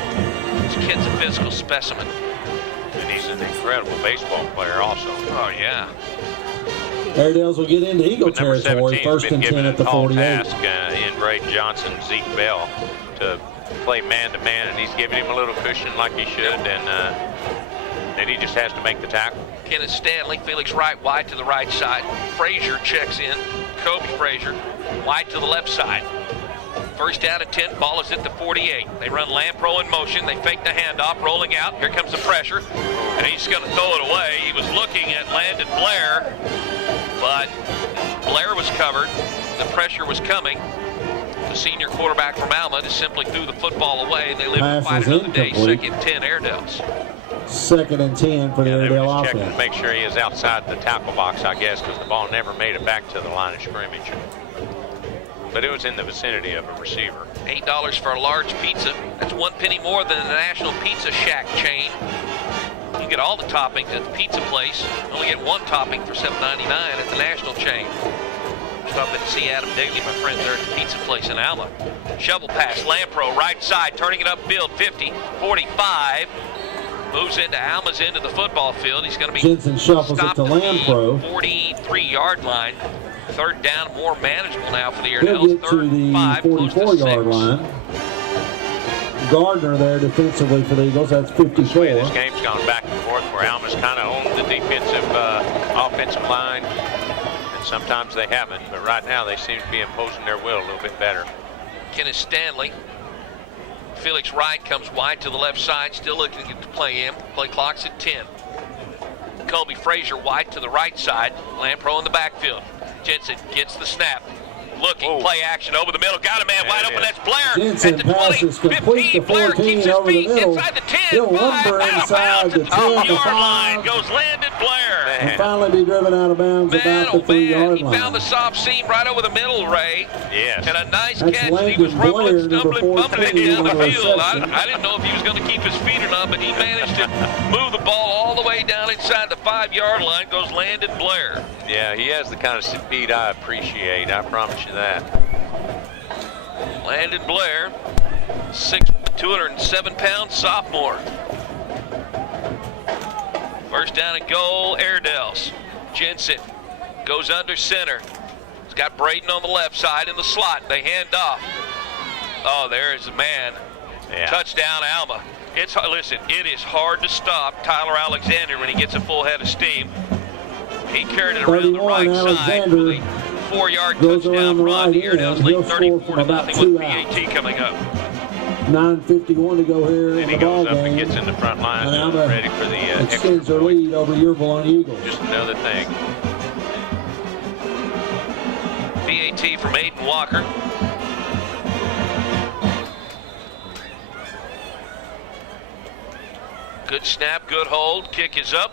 This kid's a physical specimen. And he's an incredible baseball player also. Oh, yeah. Airedales will get into Eagle territory. First and 10 at the 48. Task in Braden Johnson, Zeke Bell, to play man-to-man, and he's giving him a little cushion like he should, and then he just has to make the tackle. Kenneth Stanley, Felix Wright, wide to the right side. Frazier checks in. Kobe Frazier, wide to the left side. First down and 10, ball is at the 48. They run Lampro in motion. They fake the handoff, rolling out. Here comes the pressure, and he's going to throw it away. He was looking at Landon Blair, but Blair was covered. The pressure was coming. The senior quarterback from Alma just simply threw the football away. They live to fight another day. Second 10 Airedales. Second and 10 for the Airedale offense. Checking to make sure he is outside the tackle box, I guess, because the ball never made it back to the line of scrimmage. but it was in the vicinity of a receiver. $8 for a large pizza. That's 1 penny more than the National Pizza Shack chain. You get all the toppings at the pizza place. You only get one topping for $7.99 at the national chain. Stop in to see Adam Daly, my friends there at the pizza place in Alma. Shovel pass, Lampro, right side, turning it upfield, 50, 45. Moves into Alma's end of the football field. He's going to be Jensen shuffles it to Lampro. 43-yard line. Third down, more manageable now for the He'll Airedales. get to the 44-yard line. Gardner there defensively for the Eagles. That's 54. This game's gone back and forth where Alma's kind of owned the defensive, offensive line. And sometimes they haven't, but right now they seem to be imposing their will a little bit better. Kenneth Stanley. Felix Wright comes wide to the left side, still looking to play in. Play clock's at 10. Colby Frazier wide to the right side. Lampro in the backfield. Jensen gets the snap. Looking, play action over the middle. Got a man wide open. That's Blair. Jensen at the 20, passes complete 15. to Blair 14 keeps his over the feet middle. inside the 10. He'll 5, lumber out of inside bounds the at 10 to yard 5. line. Goes Landon Blair. He'll finally be driven out of bounds about the 3-yard He line. found the soft seam right over the middle, Ray. Yes. And a nice That's catch. Landon He was rumbling, Blair, number stumbling, bumbling 14, down the on the field. reception. I didn't know if he was going to keep his feet or not, but he managed to move the ball all the way down inside the 5-yard line. Goes Landon Blair. Yeah, he has the kind of speed I appreciate. I promise you that. Landon Blair, 207-pound sophomore. First down and goal, Airedales. Jensen goes under center. He's got Braden on the left side in the slot. They hand off. Oh, there is a man. Yeah. Touchdown, Alma. Listen, it is hard to stop Tyler Alexander when he gets a full head of steam. He carried it around the right side with a 4-yard touchdown run. Airedales lead 34-0 with PAT coming up. 9:51 to go here Then in he the ball goes up and game. gets in the front line, And Alma ready for the extends their lead over your Vilonia Eagles. Just another thing. PAT from Aiden Walker. Good snap, good hold. Kick is up.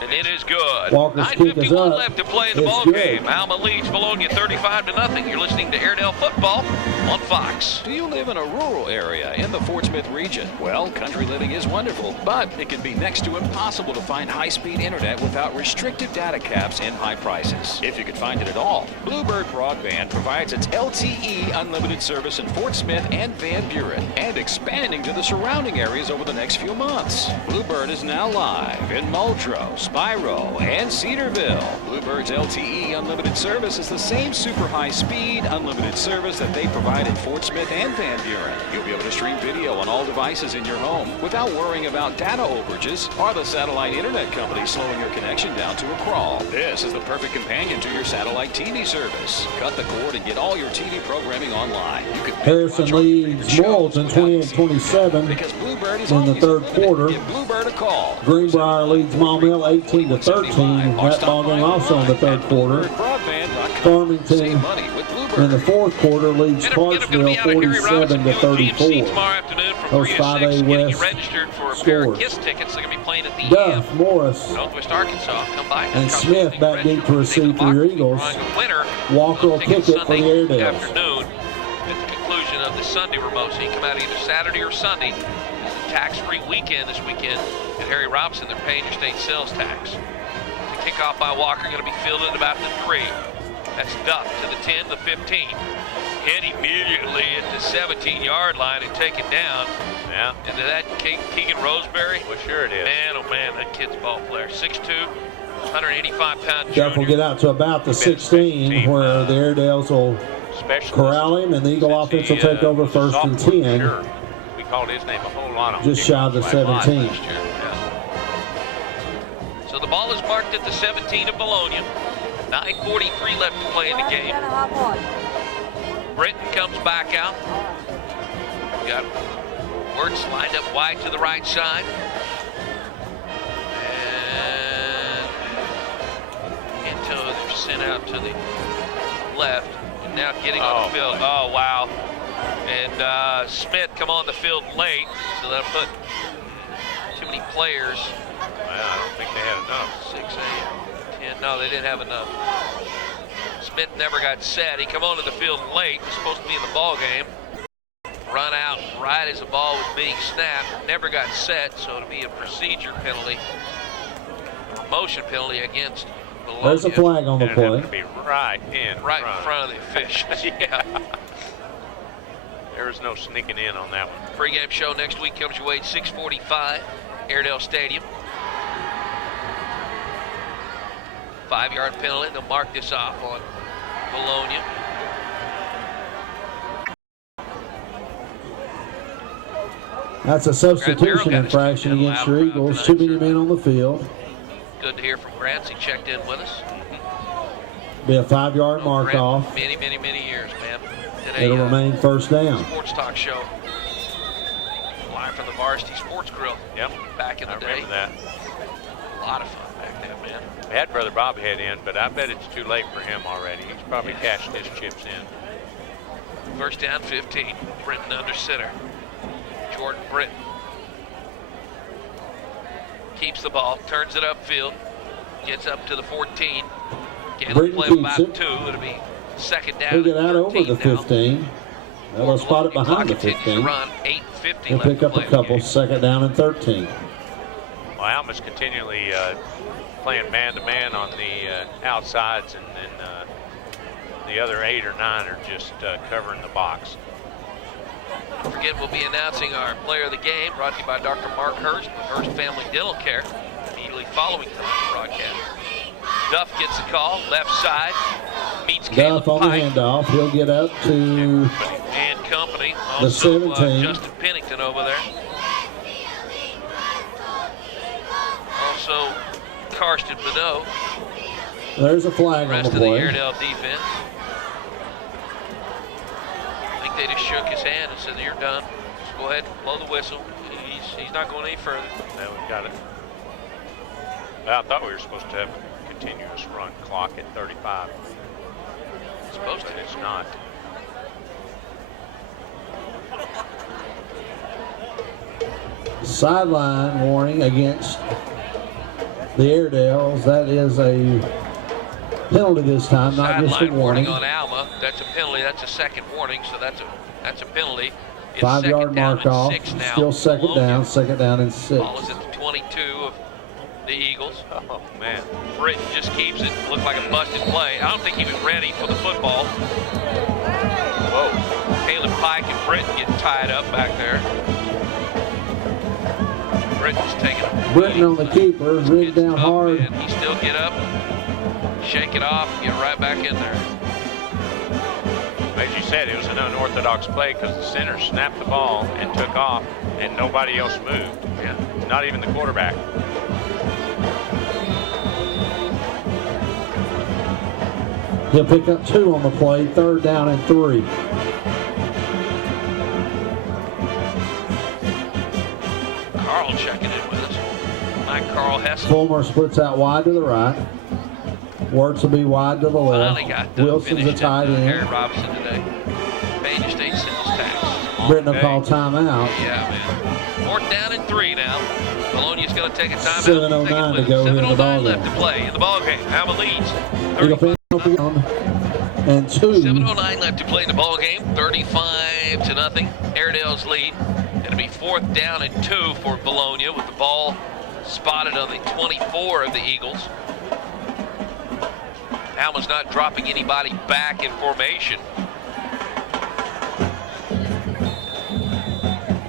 And it is good. Walker's kick is 9:51 up. left to play in the It's ball good. game. Alma leads Vilonia 35-0. You're listening to Airedale Football on Fox. Do you live in a rural area in the Fort Smith region? Well, country living is wonderful, but it can be next to impossible to find high-speed internet without restrictive data caps and high prices. If you could find it at all, Bluebird Broadband provides its LTE unlimited service in Fort Smith and Van Buren, and expanding to the surrounding areas over the next few months. Bluebird is now live in Muldrow, Spiro, and Cedarville. Bluebird's LTE unlimited service is the same super high speed unlimited service that they provide in Fort Smith and Van Buren. You'll be able to stream video on all devices in your home without worrying about data overages or the satellite internet company slowing your connection down to a crawl. This is the perfect companion to your satellite TV service. Cut the cord and get all your TV programming online. You can Harrison leads Morrilton 28-27 because Bluebird is in the third quarter. Give Bluebird a call. Greenbrier leads Maumelle 18-13. That ball game also in the third quarter. Farmington in the fourth quarter leads Clarksville 47-34. Those 5A West registered for a pair of scores. KISS tickets. They're going to be playing at the Duff, Morris, Northwest Arkansas. Come by. and Smith back deep to receive for your Eagles. Walker will kick it for the Airedales. Afternoon at the conclusion of the Sunday remote. So you can come out either Saturday or Sunday. It's a tax-free weekend this weekend at Harry Robinson. They're paying your state sales tax. The kickoff by Walker going to be fielded about the 3. That's Duff to the 10, the 15. Hit immediately at the 17-yard line and taken down. Yeah. Into that Keegan Roseberry. Well, sure it is. Man, oh man, that kid's a ball player. 6'2", 185-pound Duff will get out to about the 16, where the Airedales will corral him, and the Eagle offense will take over first and 10. Sure. We called his name a whole lot on Just shy of the 17. So the ball is marked at the 17 of Vilonia. 9:43 left to play in the game. Britton comes back out. Got Wirtz lined up wide to the right side. And they're sent out to the left. And now getting on the field. Oh, wow. And Smith come on the field late. So that'll put too many players. Well, I don't think they had enough. 6, 8, 10. No, they didn't have enough. Smith never got set. He come onto the field late. Was supposed to be in the ball game. Run out right as the ball was being snapped. Never got set, so it'll be a procedure penalty. Motion penalty against Vilonia. There's a flag on the play. It'll be right in front of the officials. Yeah. There was no sneaking in on that one. Pre-game show next week comes your way at 6:45, Airedale Stadium. 5-yard penalty. They'll mark this off on Vilonia. That's a substitution infraction against your Eagles. Too many men on the field. Good to hear from Grants. He checked in with us. Be a 5-yard mark off. Many years, man. Today, It'll remain first down. Sports talk show. Live from the Varsity Sports Grill. Yep. Back in the day. I remember that. A lot of fun back then, man. I had Brother Bob head in, but I bet it's too late for him already. He's probably cashed his chips in. First down, 15. Britton under center. Jordan Britton keeps the ball, turns it upfield, gets up to the 14. Gain play about 2. It'll be second down. He'll get out over the 15. They'll spot it behind the 15. Run, 8:50 He'll pick up a couple. Second down and 13. Well, Alma's continually playing man-to-man on the outsides, and then the other 8 or 9 are just covering the box. Don't forget, we'll be announcing our player of the game, brought to you by Dr. Mark Hurst, with Hurst Family Dental Care, immediately following tonight's broadcast. Duff gets the call, left side, meets Caleb Duff on Pike. the handoff. He'll get up to And company. the Also, 17. Justin Pennington over there. Also, Karsten Bedeau. There's a flag on Rest the of the play. Airedale defense. I think they just shook his hand and said, "You're done. Just go ahead and blow the whistle." He's not going any further. No, we got it. Well, I thought we were supposed to have a continuous run clock at 35. It's supposed to. It's not. Sideline warning against the Airedales. That is a penalty this time, not just a Sideline warning warning. on Alma. That's a penalty. That's a second warning, so that's a penalty. It's 5-yard second down mark and off. 6 now. Still second down. Second down and 6. Ball is at the 22 of the Eagles. Oh, man. Britton just keeps it. Looked like a busted play. I don't think he was ready for the football. Whoa. Caleb Pike and Britton getting tied up back there. Britton's taking it. Britton on the keeper, rig down hard. And he still get up, shake it off, get right back in there. As you said, it was an unorthodox play because the center snapped the ball and took off, and nobody else moved. Yeah. Not even the quarterback. He'll pick up 2 on the play. Third down and 3. Carl checking in with us. Mike Carl Hess. Fulmer splits out wide to the right. Wirtz will be wide to the left. Finally got Wilson's a tight Harry end. Robinson today. Page State sales tax. Britton will call timeout. Yeah, man. Fourth down and 3 now. Vilonia's going to take a timeout. 7:09 to go here in the ball 7:09 left to play in the ball game. Alma leads. Eagle fans and 2. 7:09 left to play in the ball game. 35-0. Airedale's lead. It'll be fourth down and 2 for Vilonia with the ball spotted on the 24 of the Eagles. Alma's not dropping anybody back in formation.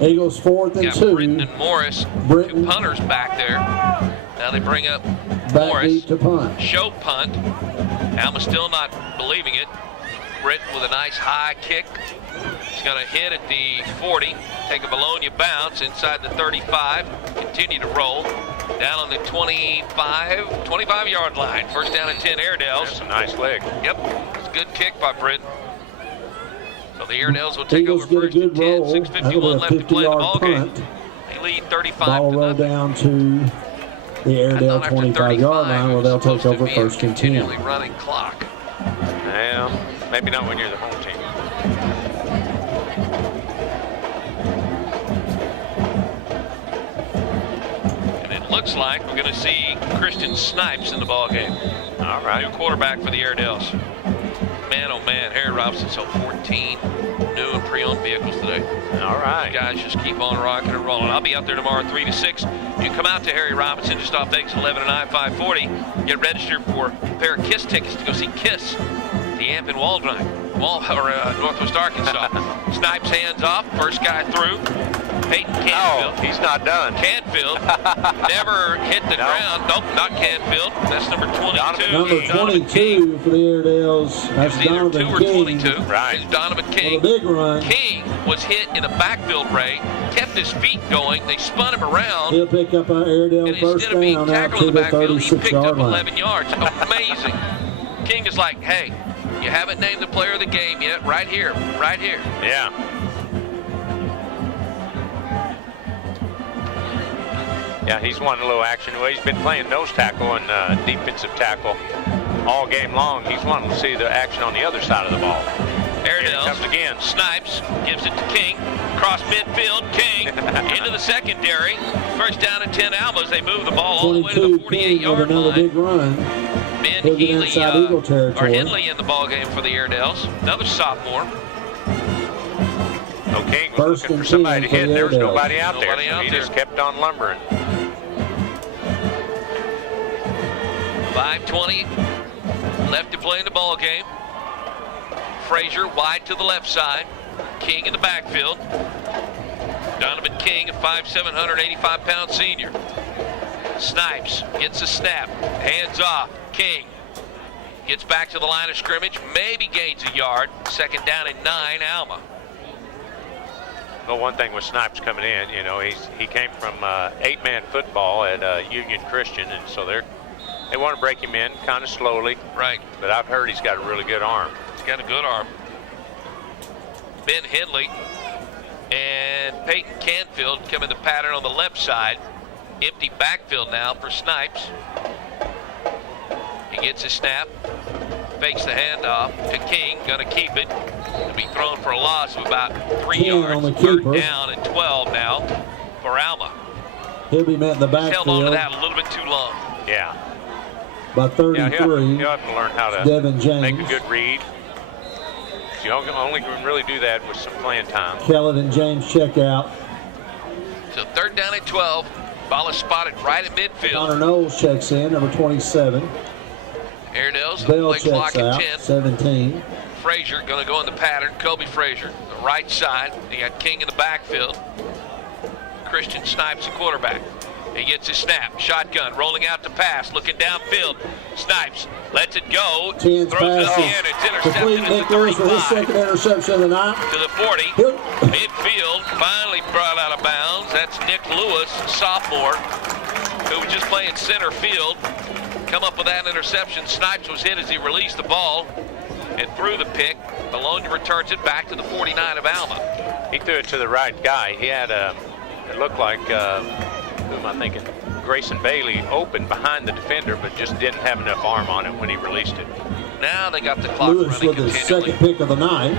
Eagles fourth and Got 2. Britton and Morris, Britton. 2 punters back there. Now they bring up Back Morris. deep to punt. Show punt. Alma still not believing it. Britton with a nice high kick. He's going to hit at the 40, take a Vilonia bounce inside the 35, continue to roll. Down on the 25-yard line. First down and 10 Airedales. That's a nice leg. Yep, it's a good kick by Britton. So the Airedales will take Eagles over get a first and good 10. roll. 6:51 left to play in the ball game. punt. They lead 35 Ball to roll nothing. down to the Airedale 25-yard line where they'll take over first and 10. Continually running clock. Well, maybe not when you're the home team. And it looks like we're going to see Christian Snipes in the ball game. All right. New quarterback for the Airedales. Robinson sold 14 new and pre-owned vehicles today. All right. These guys just keep on rocking and rolling. I'll be out there tomorrow 3 to 6. You can come out to Harry Robinson just off exit 11 and I-540. Get registered for a pair of KISS tickets to go see KISS, the amp in Northwest Arkansas. Snipes hands off, first guy through. Peyton Canfield. Oh, he's not done. Canfield never hit the ground. Nope, not Canfield. That's number 22. Number 22 for the Airedales. That's Either 2 Donovan or King. 22. Right. It's Donovan King. With a big run. King was hit in a backfield, Ray. Kept his feet going. They spun him around. He'll pick up an Airedale And first instead of being down out tackled to in the the backfield, he picked up 36-yard line. 11 yards. Amazing. King is like, hey, you haven't named the player of the game yet. Right here. Right here. Yeah. Yeah, he's wanting a little action. Well, he's been playing nose tackle and defensive tackle all game long. He's wanting to see the action on the other side of the ball. Airedale comes again. Snipes gives it to King. Cross midfield. King into the secondary. First down and 10 Alma as they move the ball all the way to the 22 King with 48-yard another line. big run. Ben Moving Healy, inside Eagle or territory. Henley in the ball game for the Airedales. Another sophomore. No, King was First looking and for somebody to 10 for hit. the There was Airedales. nobody out there. Nobody So out he there. just kept on lumbering. 5:20 left to play in the ball game. Frazier wide to the left side. King in the backfield. Donovan King, a 5'7", 185-pound senior. Snipes gets a snap. Hands off. King gets back to the line of scrimmage. Maybe gains a yard. Second down and 9, Alma. Well, one thing with Snipes coming in, you know, he came from 8-man football at Union Christian, and so they want to break him in kind of slowly. Right. But I've heard he's got a really good arm. He's got a good arm. Ben Henley and Peyton Canfield come in the pattern on the left side. Empty backfield now for Snipes. He gets his snap, fakes the handoff to King, gonna keep it. It'll be thrown for a loss of about 3 King on yards. the Third keeper. down and 12 now for Alma. He'll be met in the He's held on to backfield that a little bit too long. Yeah. by Yeah, 33. he'll have to learn how to Devin make a James. good read. You only can really do that with some playing time. Kellett and James check out. So third down and 12. Ball is spotted right at midfield. Connor Knowles checks in, number 27. Airedale's Bell play clock checks at out, 10. 17. Frazier going to go in the pattern. Kobe Frazier, the right side. You got King in the backfield. Christian Snipes, the quarterback. He gets his snap. Shotgun, rolling out to pass, looking downfield. Snipes lets it go. Chance Throws it passes. in. It's intercepted Complete at Nick the Lewis with his 35. second interception of the night. To the 40. Yep. Midfield, finally brought out of bounds. That's Nick Lewis, sophomore, who was just playing center field. Come up with that interception. Snipes was hit as he released the ball and threw the pick. Vilonia returns it back to the 49 of Alma. He threw it to the right guy. He had it looked like, who am I thinking? Grayson Bailey open behind the defender, but just didn't have enough arm on it when he released it. Now they got the clock Lewis running with his continually. second pick of the night.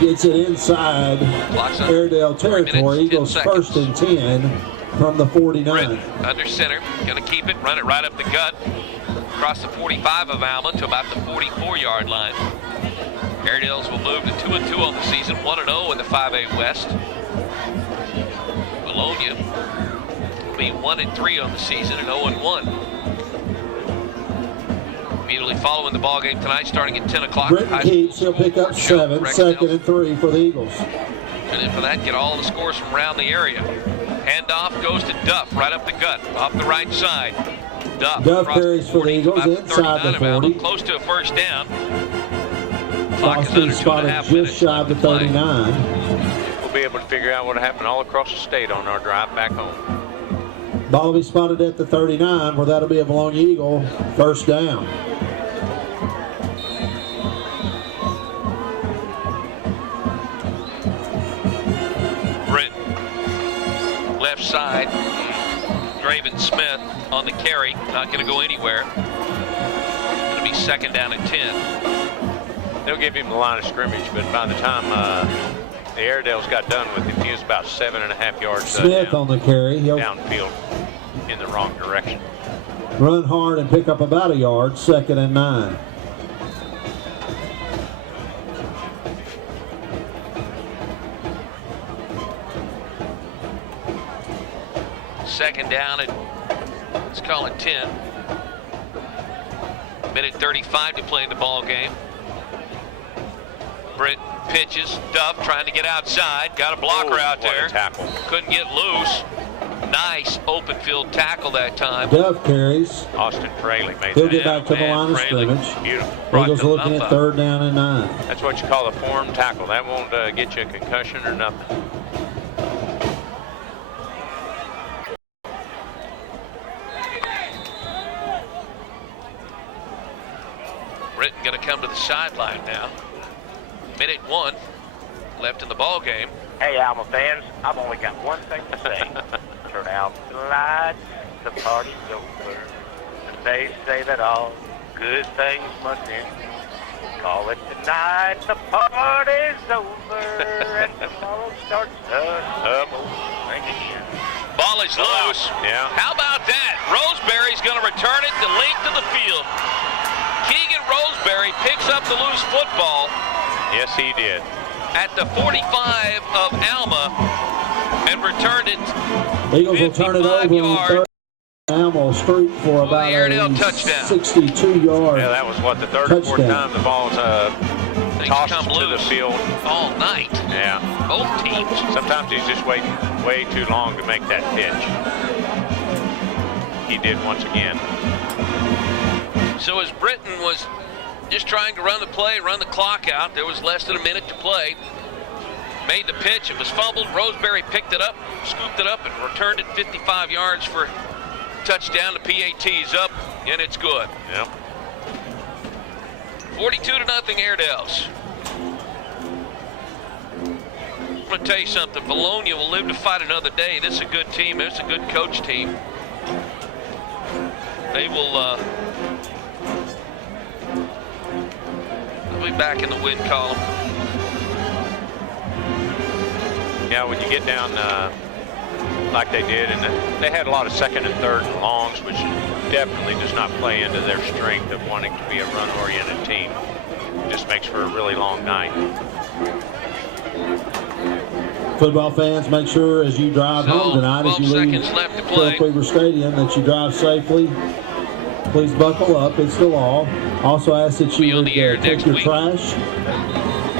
Gets it inside Clock's under Airedale 3 minutes, territory. 10 Eagles seconds. first and 10 from the 49. Under center, going to keep it, run it right up the gut, across the 45 of Alma to about the 44-yard line. Airedales will move to 2-2 on the season, 1-0 in the 5A West. Vilonia will be 1-3 on the season and 0-1. Immediately following the ball game tonight, starting at 10 o'clock. Britton Keats, he'll pick up 7, second and 3 for the Eagles. And then for that, get all the scores from around the area. Handoff goes to Duff, right up the gut, off the right side. Duff carries for the Eagles inside the 40. Close to a first down. Clock is Foster under 2.5 spotted minutes. just shy of the 39. We'll be able to figure out what happened all across the state on our drive back home. Ball will be spotted at the 39, where that'll be a Vilonia Eagle first down. Britton, left side. Draven Smith on the carry, not going to go anywhere. Going to be second down and 10. They'll give him the line of scrimmage, but by the time the Airedales got done with him, he was about 7.5 yards Smith on the carry. He'll downfield in the wrong direction. run hard and pick up about a yard, second and 9. Second down, and let's call it 10. Minute 35 to play in the ball game. Britt pitches. Duff trying to get outside. Got a blocker out there. Tackle. Couldn't get loose. Nice open field tackle that time. Duff carries. Austin Fraley made He'll that. get back to the line of Fraley. scrimmage. Beautiful. Eagles looking at 3rd down and 9. That's what you call a form tackle. That won't get you a concussion or nothing. Britton going to come to the sideline now. Minute 1 left in the ball game. Hey, Alma fans, I've only got one thing to say. Turn out the lights, the party's over. And they say that all good things must end. Call it tonight, the party's over, and tomorrow starts up again. Ball is loose. Yeah. How about that? Roseberry's going to return it to length of the field. Keegan Roseberry picks up the loose football. Yes, he did. At the 45 of Alma and returned it. Eagles will turn it over on 3rd. Alma Street for about Airedale a touchdown. 62-yard. Yeah, that was what, the 3rd or 4th time the ball's tossed come to the loose field. All night. Yeah. Both teams. Sometimes he's just waiting way too long to make that pitch. He did once again. So as Britton was just trying to run the play, run the clock out, there was less than a minute to play. Made the pitch, it was fumbled. Roseberry picked it up, scooped it up, and returned it 55 yards for touchdown. The PAT's up, and it's good. Yep. 42-0 Airedales. I'm going to tell you something. Vilonia will live to fight another day. This is a good team. It's a good coach team. They will they'll be back in the win column. Yeah, when you get down like they did, and they had a lot of 2nd and 3rd and longs, which definitely does not play into their strength of wanting to be a run-oriented team. It just makes for a really long night. Football fans, make sure as you drive home tonight, as you leave Philip Weaver Stadium, that you drive safely. Please buckle up. It's the law. Also ask that you would, take your trash,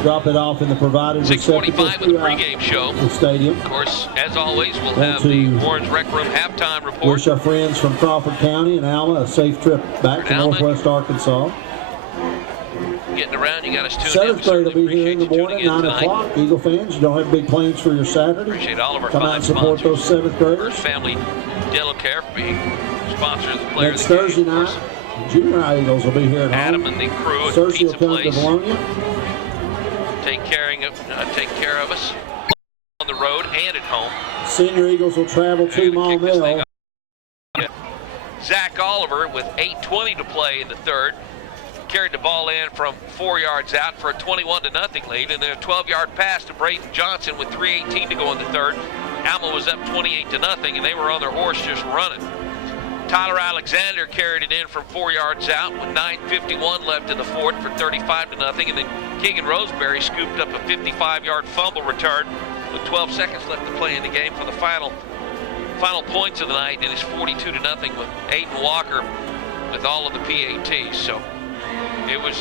drop it off in the provided receptacles with the pregame show. The stadium. Of course, as always, we'll have the Warren's Rec Room halftime report. Wish our friends from Crawford County and Alma a safe trip back to Northwest Arkansas. Getting around, you got us tuned in. 7th grade will be here in the morning, 9 o'clock. Eagle fans, you don't have big plans for your Saturday. Appreciate all of our Come out and support those 7th graders. First Family Dental Care for being sponsors of the player. Next Thursday night, Junior High Eagles will be here at Adam home. and the crew at Cersei the Pizza will come to Place. Vilonia. Take care of us on the road and at home. Senior Eagles will travel to Maumelle. Zach Oliver with 8:20 to play in the 3rd. Carried the ball in from 4 yards out for a 21-0 lead, and then a 12-yard pass to Braden Johnson with 3:18 to go in the 3rd. Alma was up 28-0, and they were on their horse just running. Tyler Alexander carried it in from 4 yards out with 9:51 left in the 4th for 35-0, and then Keegan Roseberry scooped up a 55-yard fumble return with 12 seconds left to play in the game for the final points of the night, and it's 42-0 with Aiden Walker with all of the PATs. So it was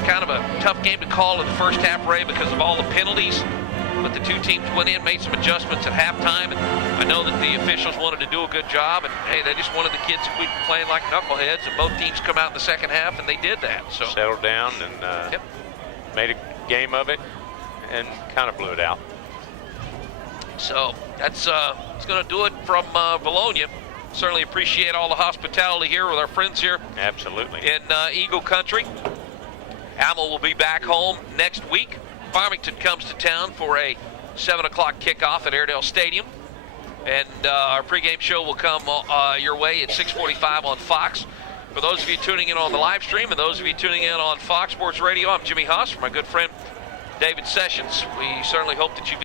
kind of a tough game to call in the first half, Ray, because of all the penalties. But the two teams went in, made some adjustments at halftime, and I know that the officials wanted to do a good job, and hey, they just wanted the kids to quit playing like knuckleheads, and both teams come out in the second half, and they did that. So settled down and made a game of it, and kind of blew it out. So that's going to do it from Vilonia. Certainly appreciate all the hospitality here with our friends here. Absolutely. In Eagle Country. Alma will be back home next week. Farmington comes to town for a 7 o'clock kickoff at Airedale Stadium. And our pregame show will come your way at 6:45 on Fox. For those of you tuning in on the live stream and those of you tuning in on Fox Sports Radio, I'm Jimmy Haas for my good friend David Sessions. We certainly hope that you